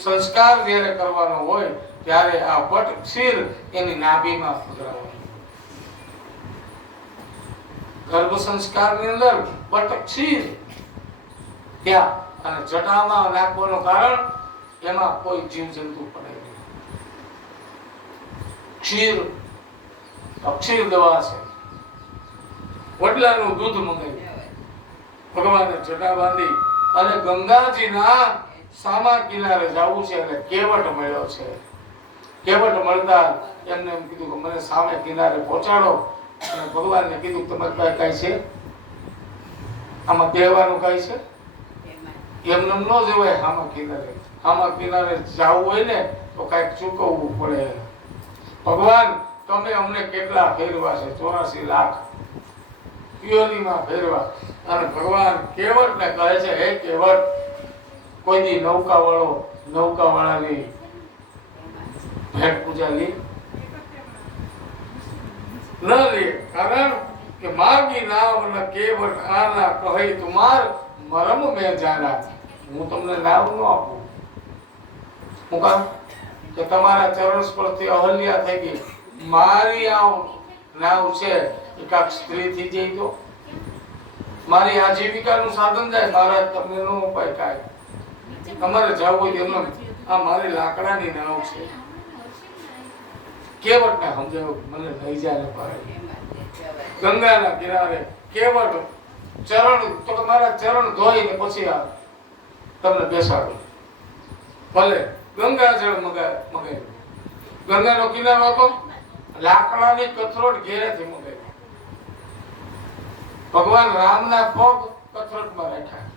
સંસ્કાર જ્યારે કરવાનો હોય ત્યારે આ પટ ક્ષીર એની નાભીમાં પધરાવવાનું. ગર્ભ સંસ્કારની અંદર પટ ક્ષીર ત્યાં અને જટામાં નાખવાનું કારણ એમાં કોઈ જીવજંતુ પડે નહીં. ક્ષીર અક્ષીર દવા છે. વડલાનું દૂધ મંગાવ્યું, ભગવાને જટા બાંધી અને ગંગાજીના સામા કિનારે જવું છે અને કેવટ મળ્યો છે. કેવટ મળતા એમને એમ કીધું કે મને સામે કિનારે પહોંચાડો. અને ભગવાનને કીધું તમારી પાસે કાંઈ છે? આમાં કહેવાનું કાંઈ છે? એમને ન જવાય. આમાં કિનારે જવું હોય ને તો કાંઈક ચૂકવવું પડે. ભગવાન તમે અમને કેટલા ફેરવા છે? 84 લાખ યોનીમાં ફેરવા. અને ભગવાન કેવટને કહે છે, હે કેવટ, કોઈ દી નૌકાવાળાની ભેટ પૂજા લી ન લે, કારણ કે માગી નાવ ન કેવટ આના કહી તુમાર મરમ મેં જાના. હું તમને નાવ ન આપું. હું કામ કે તમારા ચરણ સ્પર્શથી અહલ્યા થઈ ગઈ. મારી આ નાવ છે એ કાંક સ્ત્રી થઈ જાય તો મારી આજીવિકાનું સાધન જાય. મારા તમને ન ઉપાય કાંઈ. તમારે જવું હોય એમનો. આ મારી લાકડાની નાવ છે. કેવટને સમજાવ્યું મને લઈ જાય પાડે. ગંગાના કિનારે કેવટ ચરણ, તો મારા ચરણ ધોઈને પછી આ તમને બેસાડો. ભલે ગંગાજળ મગાવ્યું. ગંગાનો કિનારો હતો, લાકડાની કથરોટ ઘેરેથી મગાવી. ભગવાન રામના પગ કથરોટમાં રાખ્યા.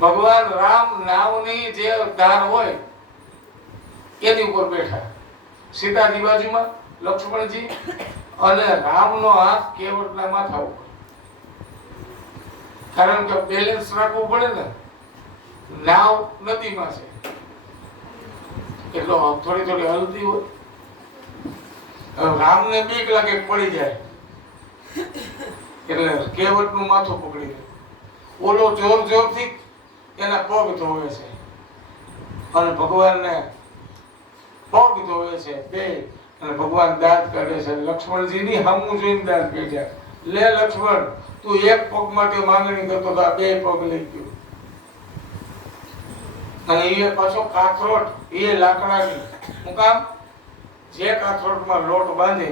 ભગવાન રામ નાવની જે ધાર હોય એની ઉપર બેઠા. સીતાજી બાજુમાં, લક્ષ્મણજી, અને રામનો હાથ કેવટના માથા ઉપર. કારણ કે બેલેન્સ રાખવું પડે ને. નાવ નદીમાં છે એટલો થોડી થોડી હલતી હોય. રામને બીક લાગે પડી જાય એટલે કેવટનું માથું પકડી દે. ઓલો જોર જોરથી એના પગ ધોવે છે અને ભગવાનને પગ ધોવે છે બે. અને ભગવાન દાંત કાઢે છે. લક્ષ્મણજીની સામું જોઈને દાંત કાઢ્યા. લે લક્ષ્મણ, તું એક પગ માટે માંગણી કરતો તો આ બે પગ લઈ ગયો. અને એ પાછો કાથરોટ, એ લાકડાની. શું કામ? જે કાથરોટમાં લોટ બાંધે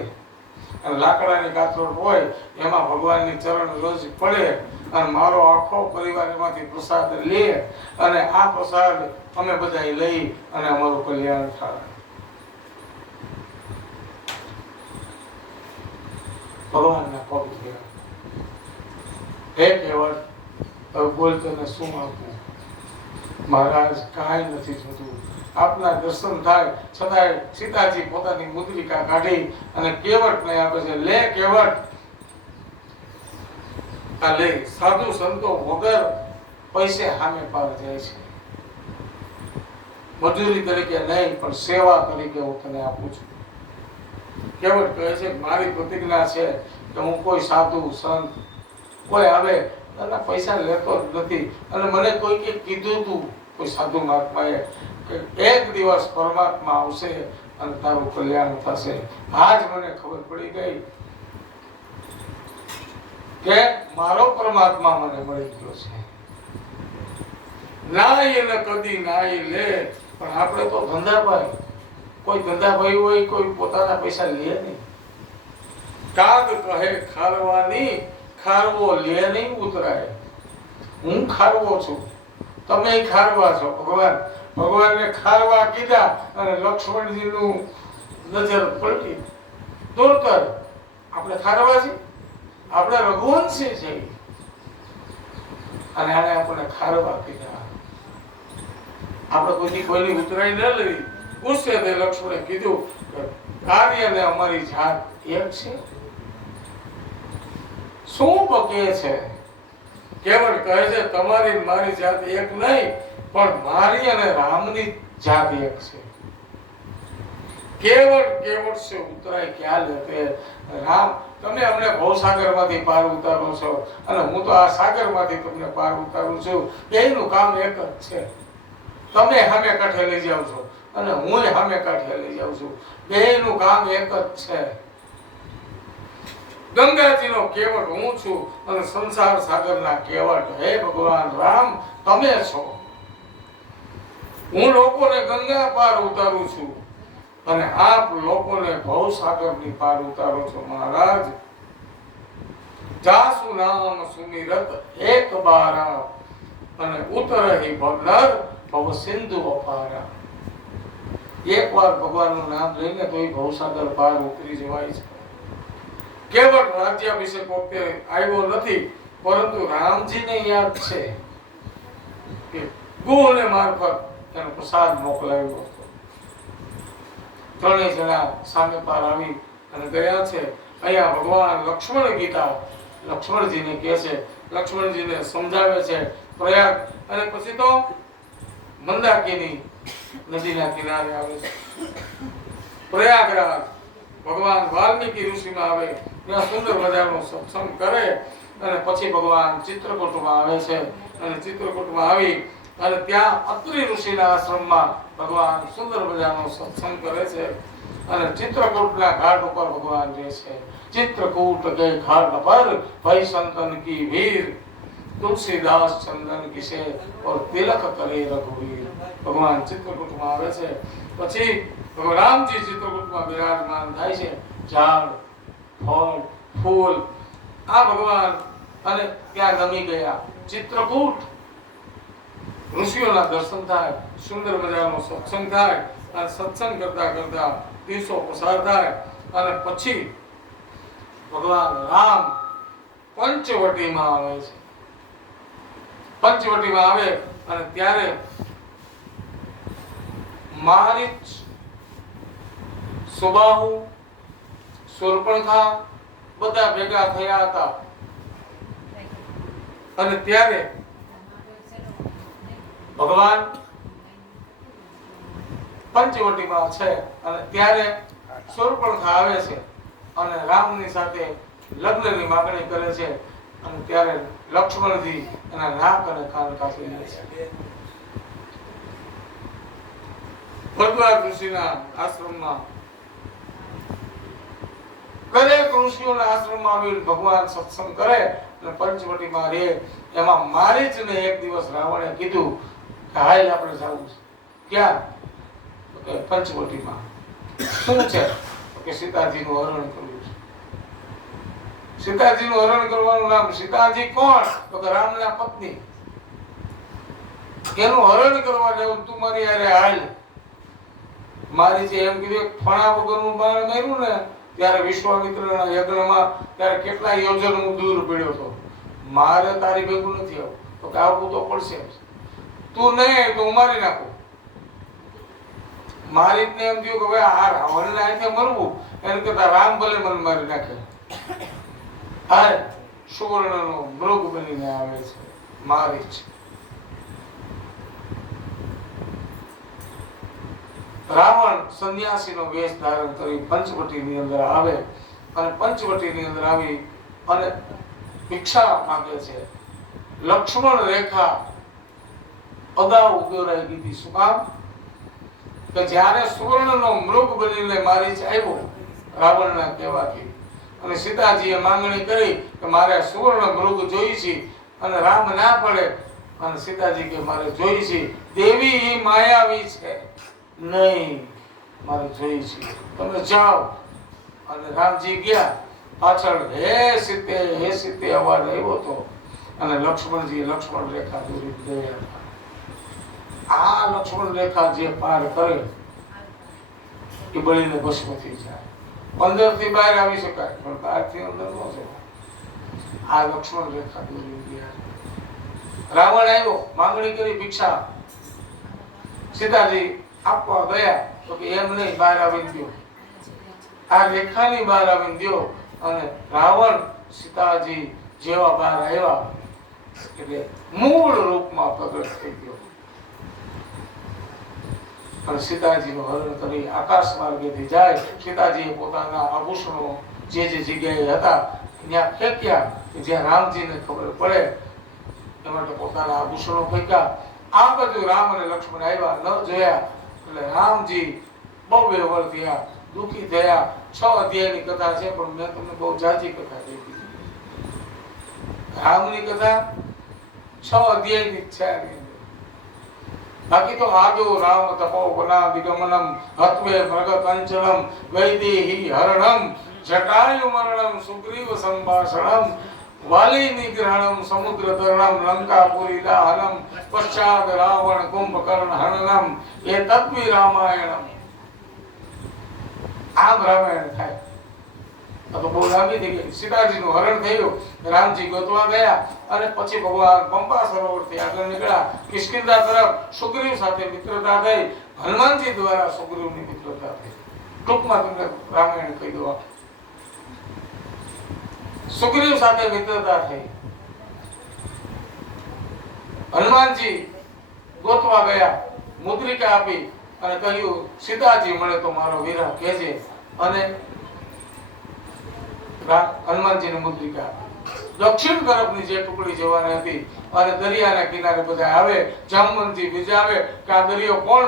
અને લાકડાની કાથરોટ હોય એમાં ભગવાનની ચરણ રોજ પડે અને મારો આખો પરિવાર એમાંથી પ્રસાદ લે અને આ પ્રસાદ અમે બધા લઈ અને અમારું કલ્યાણ થાય. ભગવાનના પગ થયા. હે કેવટ, હવે બોલ તને શું આપું? મહારાજ, કાંઈ નથી થતું. આપના દર્શન થાય. છતાંય સીતાજી પોતાની મુદ્રિકા કાઢી અને કેવટને આપે છે. લે કેવટ, આ લે. સાધુ સંતો વગર પૈસે સામે પાર જાય છે. મજૂરી તરીકે નહીં પણ સેવા તરીકે હું તને આપું છું. કેવટ કહે છે મારી પ્રતિજ્ઞા છે કે હું કોઈ સાધુ સંત કોઈ આવે એના પૈસા લેતો જ નથી. અને મને કોઈકે કીધું તું, કોઈ સાધુ મહાત્માએ, કે એક દિવસ પરમાત્મા આવશે અને તારું કલ્યાણ થશે. આજ મને ખબર પડી ગઈ કે મારો પરમાત્મા મને મળી ગયો છે. નાય ને કદી નાય લે. પણ આપણે તો ધંધાભાઈ, કોઈ ધંધાભાઈ હોય કોઈ પોતાના પૈસા લે નહીં. કાગ કહે ખારવાની, ખારવો લે નહીં ઉતરાય. હું ખારવો છું, તમે ખારવા છો. ભગવાનને ખારવા કીધા અને લક્ષ્મણજીનું નજર પલટી. દૂર કર, આપણે ખારવા છીએ, આપણે રઘુવંશી છીએ અને આને આપણે ખારવા કીધા. આપણે કોઈની ઉતરાઈ ન લેવી. ગુસ્સે થઈ લક્ષ્મણે કીધું કે કાર્ય ને અમારી જાત એક છે. શું બકે છે? કેવળ કહે છે તમારી મારી જાત એક નહીં, પણ મારી અને રામની જાત એક છે. કેવળ છે ઉતરાય ક્યાં લેતે. રામ, તમે અમને ભવસાગરમાંથી પાર ઉતારો છો અને હું તો આ સાગરમાંથી તમને પાર ઉતારું છું. બેયનું કામ એક જ છે. તમે સામે કાંઠે લઈ જાવ છો અને હું સામે કાંઠે લઈ જાઉં છું. બેયનું કામ એક જ છે. ગંગાજીનો કેવટ હું છું અને સંસાર સાગરના કેવટ હે ભગવાન રામ તમે છો. હું લોકોને ગંગા પાર ઉતારું છું અને આપ લોકોને ભવસાગરની પાર ઉતારો છો. મહારાજ, જાસુ નામ સુમિરત એક બારા અને ઉતરહી ભવનર ભવ સિંધુ અપારા. એકવાર ભગવાનનું નામ લઈને તોય ભવસાગર પાર ઉતરી જવાય છે. કેવળ રાજ્યાભિષેક વખતે આવ્યો નથી, પરંતુ રામજીને યાદ છે કે ગુહને મારફત એનો પ્રસાદ મોકલાવ્યો હતો. ત્રણેય જણા સામે પાર આવી અને ગયા છે. અહીંયા ભગવાન લક્ષ્મણ ગીતા લક્ષ્મણજીને કહે છે, લક્ષ્મણજીને સમજાવે છે પ્રયાગ. અને પછી તો મંદાકિની નદીના કિનારે આવે છે. પ્રયાગરાજ ભગવાન વાલ્મીકી ઋષિમાં આવે, ત્યાં સુંદર મજાનો સત્સંગ કરે અને પછી ભગવાન ચિત્રકૂટમાં આવે છે. અને ચિત્રકૂટમાં આવી અને ત્યાં અત્રિ ઋષિના આશ્રમમાં ભગવાન સુંદર મજાનો સત્સંગ કરે છે. અને ચિત્રકૂટના ઘાટ ઉપર ભગવાન રહે છે. चित्रकूट के घाट पर भाई संतन की वीर तुलसीदास चंदन किसे और तिलक करे रघुवीर. भगवान चित्रकूटમાં આવે છે. પછી ભગવાન રામજી ચિત્રકૂટમાં બિરાજમાન થાય છે. ઝાડ, ફળ, ફૂલ આ ભગવાન અને ત્યાં નમી ગયા. ચિત્રકૂટ ઋષિઓના દર્શન થાય, સુંદર મજાનો સત્સંગ થાય અને સત્સંગ કરતા કરતા દિવસો પસાર થાય અને પછી ભગવાન રામ પંચવટીમાં આવે છે. પંચવટીમાં આવે અને ત્યારે મારીચ, સુબાહુ, શૂર્પણખા બધા ભેગા થયા હતા. અને ત્યારે ભગવાન પંચવટીમાં છે અને ત્યારે શૂર્પણખા આવે છે અને રામની સાથે લગ્નની માંગણી કરે છે. અને ત્યારે લક્ષ્મણજી એના નાક અને કાન કાપી લે છે. ભરદ્વાજ ઋષિના આશ્રમમાં દરેક ઋષિઓના આશ્રમમાં આવીને ભગવાન સત્સંગ કરે અને પંચવટીમાં રહે. એમાં મારીચને એક દિવસ રાવણે કીધું કે હાલ આપણે જવું છે. ક્યાં? કે પંચવટીમાં. શું છે? કે સીતાજીનું હરણ કરવું છે. સીતાજીનું હરણ કરવાનું નામ. સીતાજી કોણ? તો કે રામના પત્ની. એનું હરણ કરવા જવું, તું મારી હારે હાલ. મારી જે એમ કીધું ફણા વગરનું બાણ માર્યું ને ત્યારે વિશ્વામિત્રના યજ્ઞમાં ત્યારે કેટલા યોજન હું દૂર પડ્યો હતો. મારે તારી ભેગું નથી આવું. તો કે આવવું તો પડશે. તું નહીં તો હું મારી નાખું. મારી ને એમ થયું કે ભાઈ આ રાવણને આંખે મરવું એને કરતા રામ ભલે મને મારી નાખે. આ સુવર્ણનો મૃગ બનીને આવે છે મારીચ. રાવણ સંન્યાસીનો વેશ ધારણ કરી પંચવટીની અંદર આવે અને પંચવટીની અંદર આવી અને ભિક્ષા માંગે છે. લક્ષ્મણ રેખા અગાઉ દોરાઈ દીધી. શું કામ? કે જ્યારે સુવર્ણનો મૃગ બનીને મારીચ આવ્યો રાવણના કહેવાથી અને સીતાજીએ માંગણી કરી કે મારે સુવર્ણ મૃગ જોઈ છે અને રામ ના પડે અને સીતાજી કે મારે જોઈ છે દેવી માયાવી છે, નહીં મારે જોઈ છે, તમે જાઓ. અને રામજી ગયા. પાછળ હે સીતે અવાજ આવ્યો હતો. અને લક્ષ્મણ રેખા દોરી ગયા. આ લક્ષ્મણ રેખા જે પાર કરે એ બળીને ભસ્મ થઈ જાય. 15 થી બહાર આવી શકાય પણ 12 થી અંદર ન જવાય. આ લક્ષ્મણ રેખા દોરી ગયા. રાવણ આવ્યો, માંગણી કરી ભિક્ષા. સીતાજી આપવા ગયા તો કે એમ નહીં, બહાર આવીને દો, આ રેખાની બહાર આવીને દો. અને રાવણ સીતાજી જેવા બહાર આવ્યા એટલે મૂળ રૂપમાં પ્રગટ થઈ ગયો. અને સીતાજીનું હરણ કરી આકાશ માર્ગેથી જાય. સીતાજીએ પોતાના આભૂષણો જે જગ્યાએ હતા ત્યાં ફેંક્યા કે જ્યાં રામજીને ખબર પડે એ માટે પોતાના આભૂષણો ફેંક્યા. આ બધું રામ અને લક્ષ્મણ આવ્યા, ન જોયા એટલે રામજી બહુ વેવળ થયા, દુઃખી થયા. 6 અધ્યાયની કથા છે પણ મેં તમને બહુ જાજી કથા કહી દીધી. રામની કથા 6 અધ્યાયની છે. બાકી તો આદો રામ તપોવના વિગમનમ હત્વે પ્રગત અંચલમ વૈદેહી હરણમ જટાયુ મરણમ સુગ્રીવ સંભાષણમ વાલી નિગ્રહણમ સમુદ્ર તરણમ લંકાપુરી દાહનમ પશ્ચાદ રાવણ કુંભકર્ણ હનનમ એ તત્વી રામાયણમ. આમ રામાયણ થાય. તો બહુ લાંબી થઈ ગઈ. સીતાજીનું હરણ થયું, રામજી ગોતવા ગયા અને પછી ભગવાન પંપા સરોવરથી આગળ નીકળ્યા કિષ્કિંધા તરફ. સુગ્રીવ સાથે મિત્રતા થઈ. હનુમાનજી દ્વારા સુગ્રીવની મિત્રતા થઈ. ટૂંકમાં તમને રામાયણ કહી દઉં. સુગ્રીવ સાથે મિત્રતા થઈ. હનુમાનજી ગોતવા ગયા, મુદ્રિકા આપી અને કહ્યું સીતાજી મળે તો મારો વિરહ કહેજે. અને હનુમાનજીને મુદ્રિકા દક્ષિણ તરફની જે ટુકડી જવાની હતી અને દરિયાના કિનારે બધા આવે. જામવંતજી વિજાવે કે આ દરિયો કોણ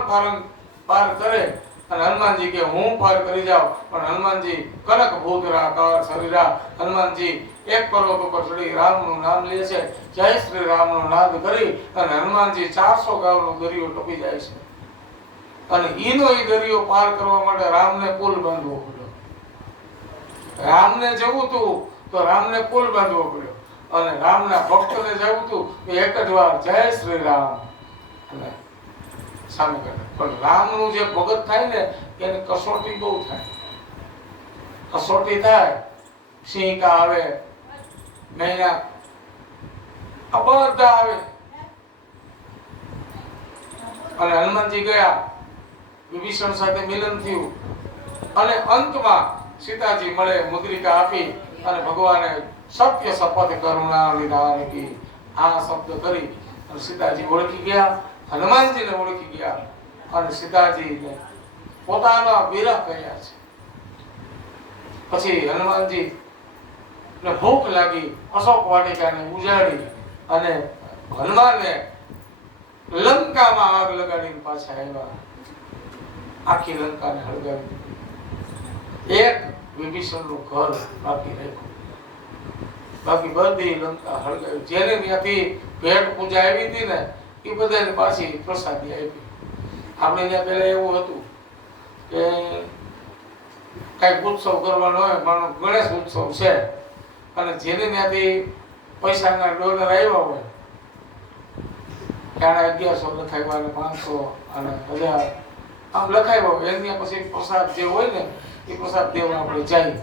પાર કરે. અને હનુમાનજી કે હું પાર કરી જાઉં. પણ હનુમાનજી કનક ભૂતરા કાર શરીરા. હનુમાનજી એક પર્વત ઉપર ચડી રામનું નામ લે છે, જય શ્રી રામનો નાદ કરી અને હનુમાનજી 400 ગામનો દરિયો ટપી જાય છે. અને ઈનો ઈ દરિયો પાર કરવા માટે રામને પુલ બાંધવો પડ્યો. રામને જવું હતું તો રામને પુલ બાંધવો પડ્યો. અને રામના ભક્તને જવું હતું તો એક જ વાર જય શ્રી રામ અને સામે કરે. પણ રામનું જે ભગત થાય ને એની કસોટી બહુ થાય. કસોટી થાય, સિંહ આવે, મૈના આ બધા આવે. અને હનુમાનજી ગયા, વિભીષણ સાથે મિલન થયું અને અંતમાં સીતાજી મળે, મુદ્રિકા આપી અને ભગવાને સત્ય શપથ કરુણા વિધાન કી આ શબ્દ કરી અને સીતાજી ઓળખી ગયા, હનુમાનજીને ઓળખી ગયા અને સીતાજીને પોતાના વિરહ કહ્યા છે. પછી હનુમાનજી ને ભૂખ લાગી, અશોક વાટિકાને ઉજાડી અને હનુમાનને લંકામાં આગ લગાડીને પાછા આવ્યા. આખી લંકાને હળગાવી. એક વિભીષણનું ઘર બાકી રાખ્યું, બાકી બધી લંકા હળગાવી. જેને ત્યાંથી ભેટ પૂજા આવી હતી ને એ બધાને પાછી પ્રસાદી આપી. આપણે ત્યાં પહેલા એવું હતું કે કઈક ઉત્સવ કરવાનો હોય, માનો ગણેશ ઉત્સવ છે અને જેને ત્યાંથી પૈસાના ડોલર આવ્યા હોય ત્યારે 1100 લખાવ્યા અને 500 અને 1000 આમ લખાવ્યા હોય એની પછી પ્રસાદ જે હોય ને એ પ્રસાદ દેવા આપણે જાય.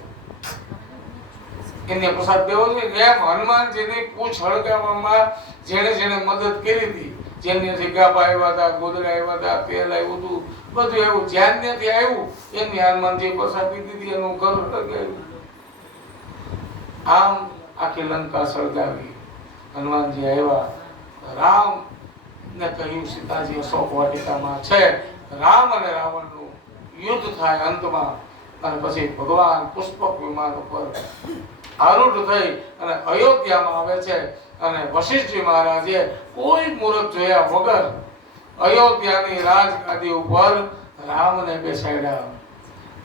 એને પ્રસાદ દેવો જોઈએ. એમ હનુમાનજીની પૂછ હળગાવવામાં જેને જેને મદદ કરી હતી, જેને જગ્યા આવ્યા હતા, ગોદડા આવ્યા હતા, તેલ આવ્યું હતું, બધું એવું જ્યાં ત્યાંથી આવ્યું એની હનુમાનજી પ્રસાદ દીધી, એનું ઘર હળગાવ્યું. આમ આખી લંકા સળગાવી. હનુમાનજી આવ્યા, રામ ને કહ્યું સીતાજી અશોક વાટિકામાં છે. રામ અને રાવણનું યુદ્ધ થાય અંતમાં. અને પછી ભગવાન પુષ્પક વિમાન ઉપર આરૂઢ થઈ અને અયોધ્યામાં આવે છે. અને વશિષ્ઠજી મહારાજે કોઈ મુહૂર્ત જોયા વગર અયોધ્યાની રાજગાદી ઉપર રામને બેસાડ્યા.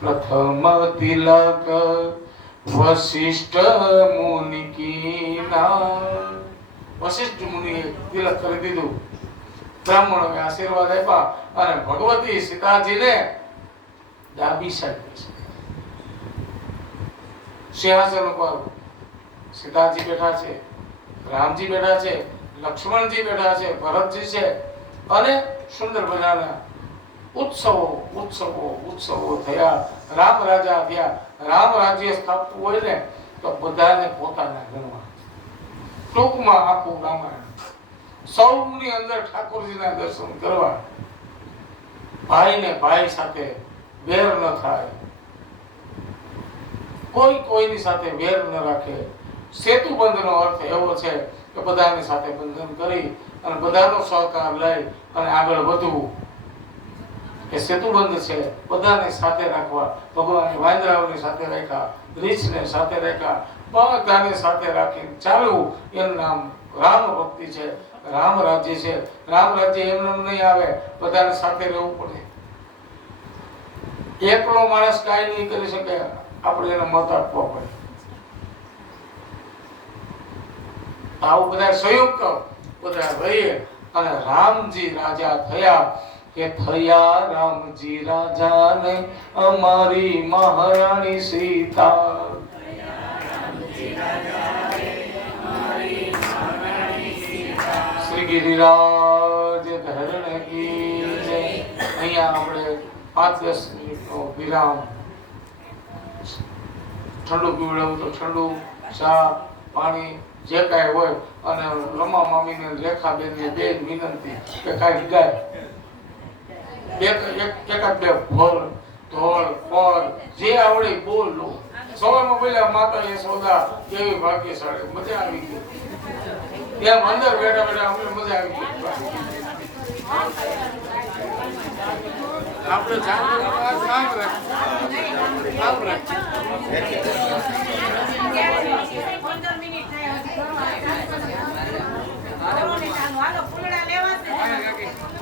પ્રથમ તિલક વશિષ્ઠ મુનિ કીના વશિષ્ઠ મુનિએ તિલક કરી દીધું. બ્રાહ્મણોએ આશીર્વાદ આપ્યા અને ભગવતી સીતાજીને ડાબી સાઈડ બેસાડી. સિંહાસન ઉપર સીતાજી બેઠા છે, રામજી બેઠા છે, લક્ષ્મણજી બેઠા છે, ભરતજી છે અને સુંદર મજાના ઉત્સવો થયા. રામ રાજા થયા. રામ રાજ્ય સ્થાપવું હોય ને તો બધાને પોતાના ગણવા. ટૂંકમાં આખું રામાયણ સૌની અંદર ઠાકોરજીના દર્શન કરવા. ભાઈને ભાઈ સાથે વેર ન થાય, કોઈ કોઈની સાથે વેર ન રાખે. સેતુબંધનો અર્થ એવો છે કે બધાની સાથે બંધન કરી અને બધાનો સહકાર લઈ અને આગળ વધવું. એ સેતુબંધ છે, બધાને સાથે રાખવા. ભગવાને વાંદરાઓની સાથે રાખ્યા, રીછને સાથે રાખ્યા, બધાને સાથે રાખીને ચાલવું. એનું નામ રામ ભક્તિ છે, રામ રાજ્ય છે. રામ રાજ્ય એમને નહીં આવે, બધાને સાથે રહેવું પડે. એકલો માણસ કાંઈ નહીં કરી શકે, આપણે એને મત આપવો પડે. આવું બધા સંયુક્ત બધા રહીએ અને રામજી રાજા થયા. કે થયા રામજી રાજા ને અમારી મહારાણી સીતા. શ્રી ગિરિરાજ ધરણ કી જય. અહીંયા આપણે 5-10 મિનિટનો વિરામ. ઠંડુ પીવડાવું તો ઠંડુ, ચા પાણી જે કાંઈ હોય. અને રમા મામીને રેખાબેનને બે વિનંતી કે કાંઈ ગાય એકાદ બે ભોળ ઢોળ પળ જે આવડે બોલ લો. સવારમાં બોલ્યા માતા યશોદા કેવી ભાગ્યશાળી. મજા આવી ગઈ. ત્યાં અંદર બેઠા બેઠા અમને મજા આવી ગઈ. આપણે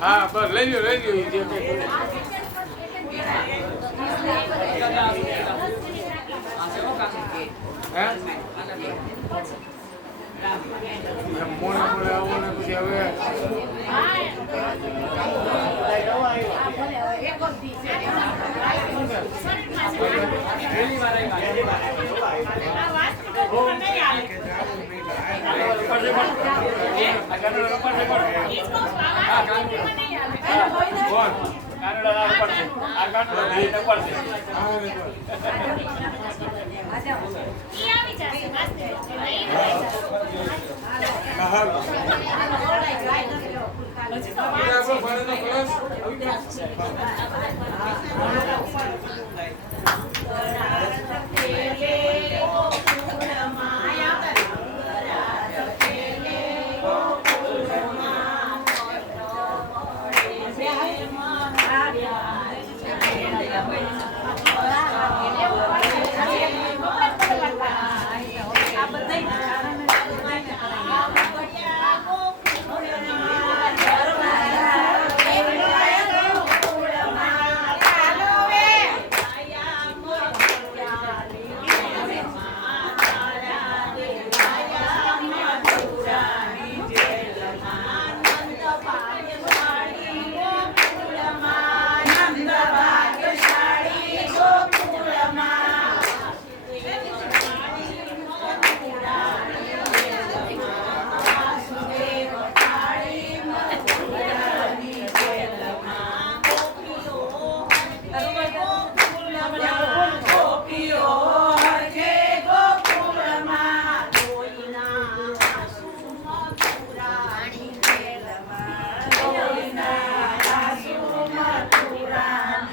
હા બસ લઈ લો જે મોડે મોડે આવો ને પછી હવે Halo.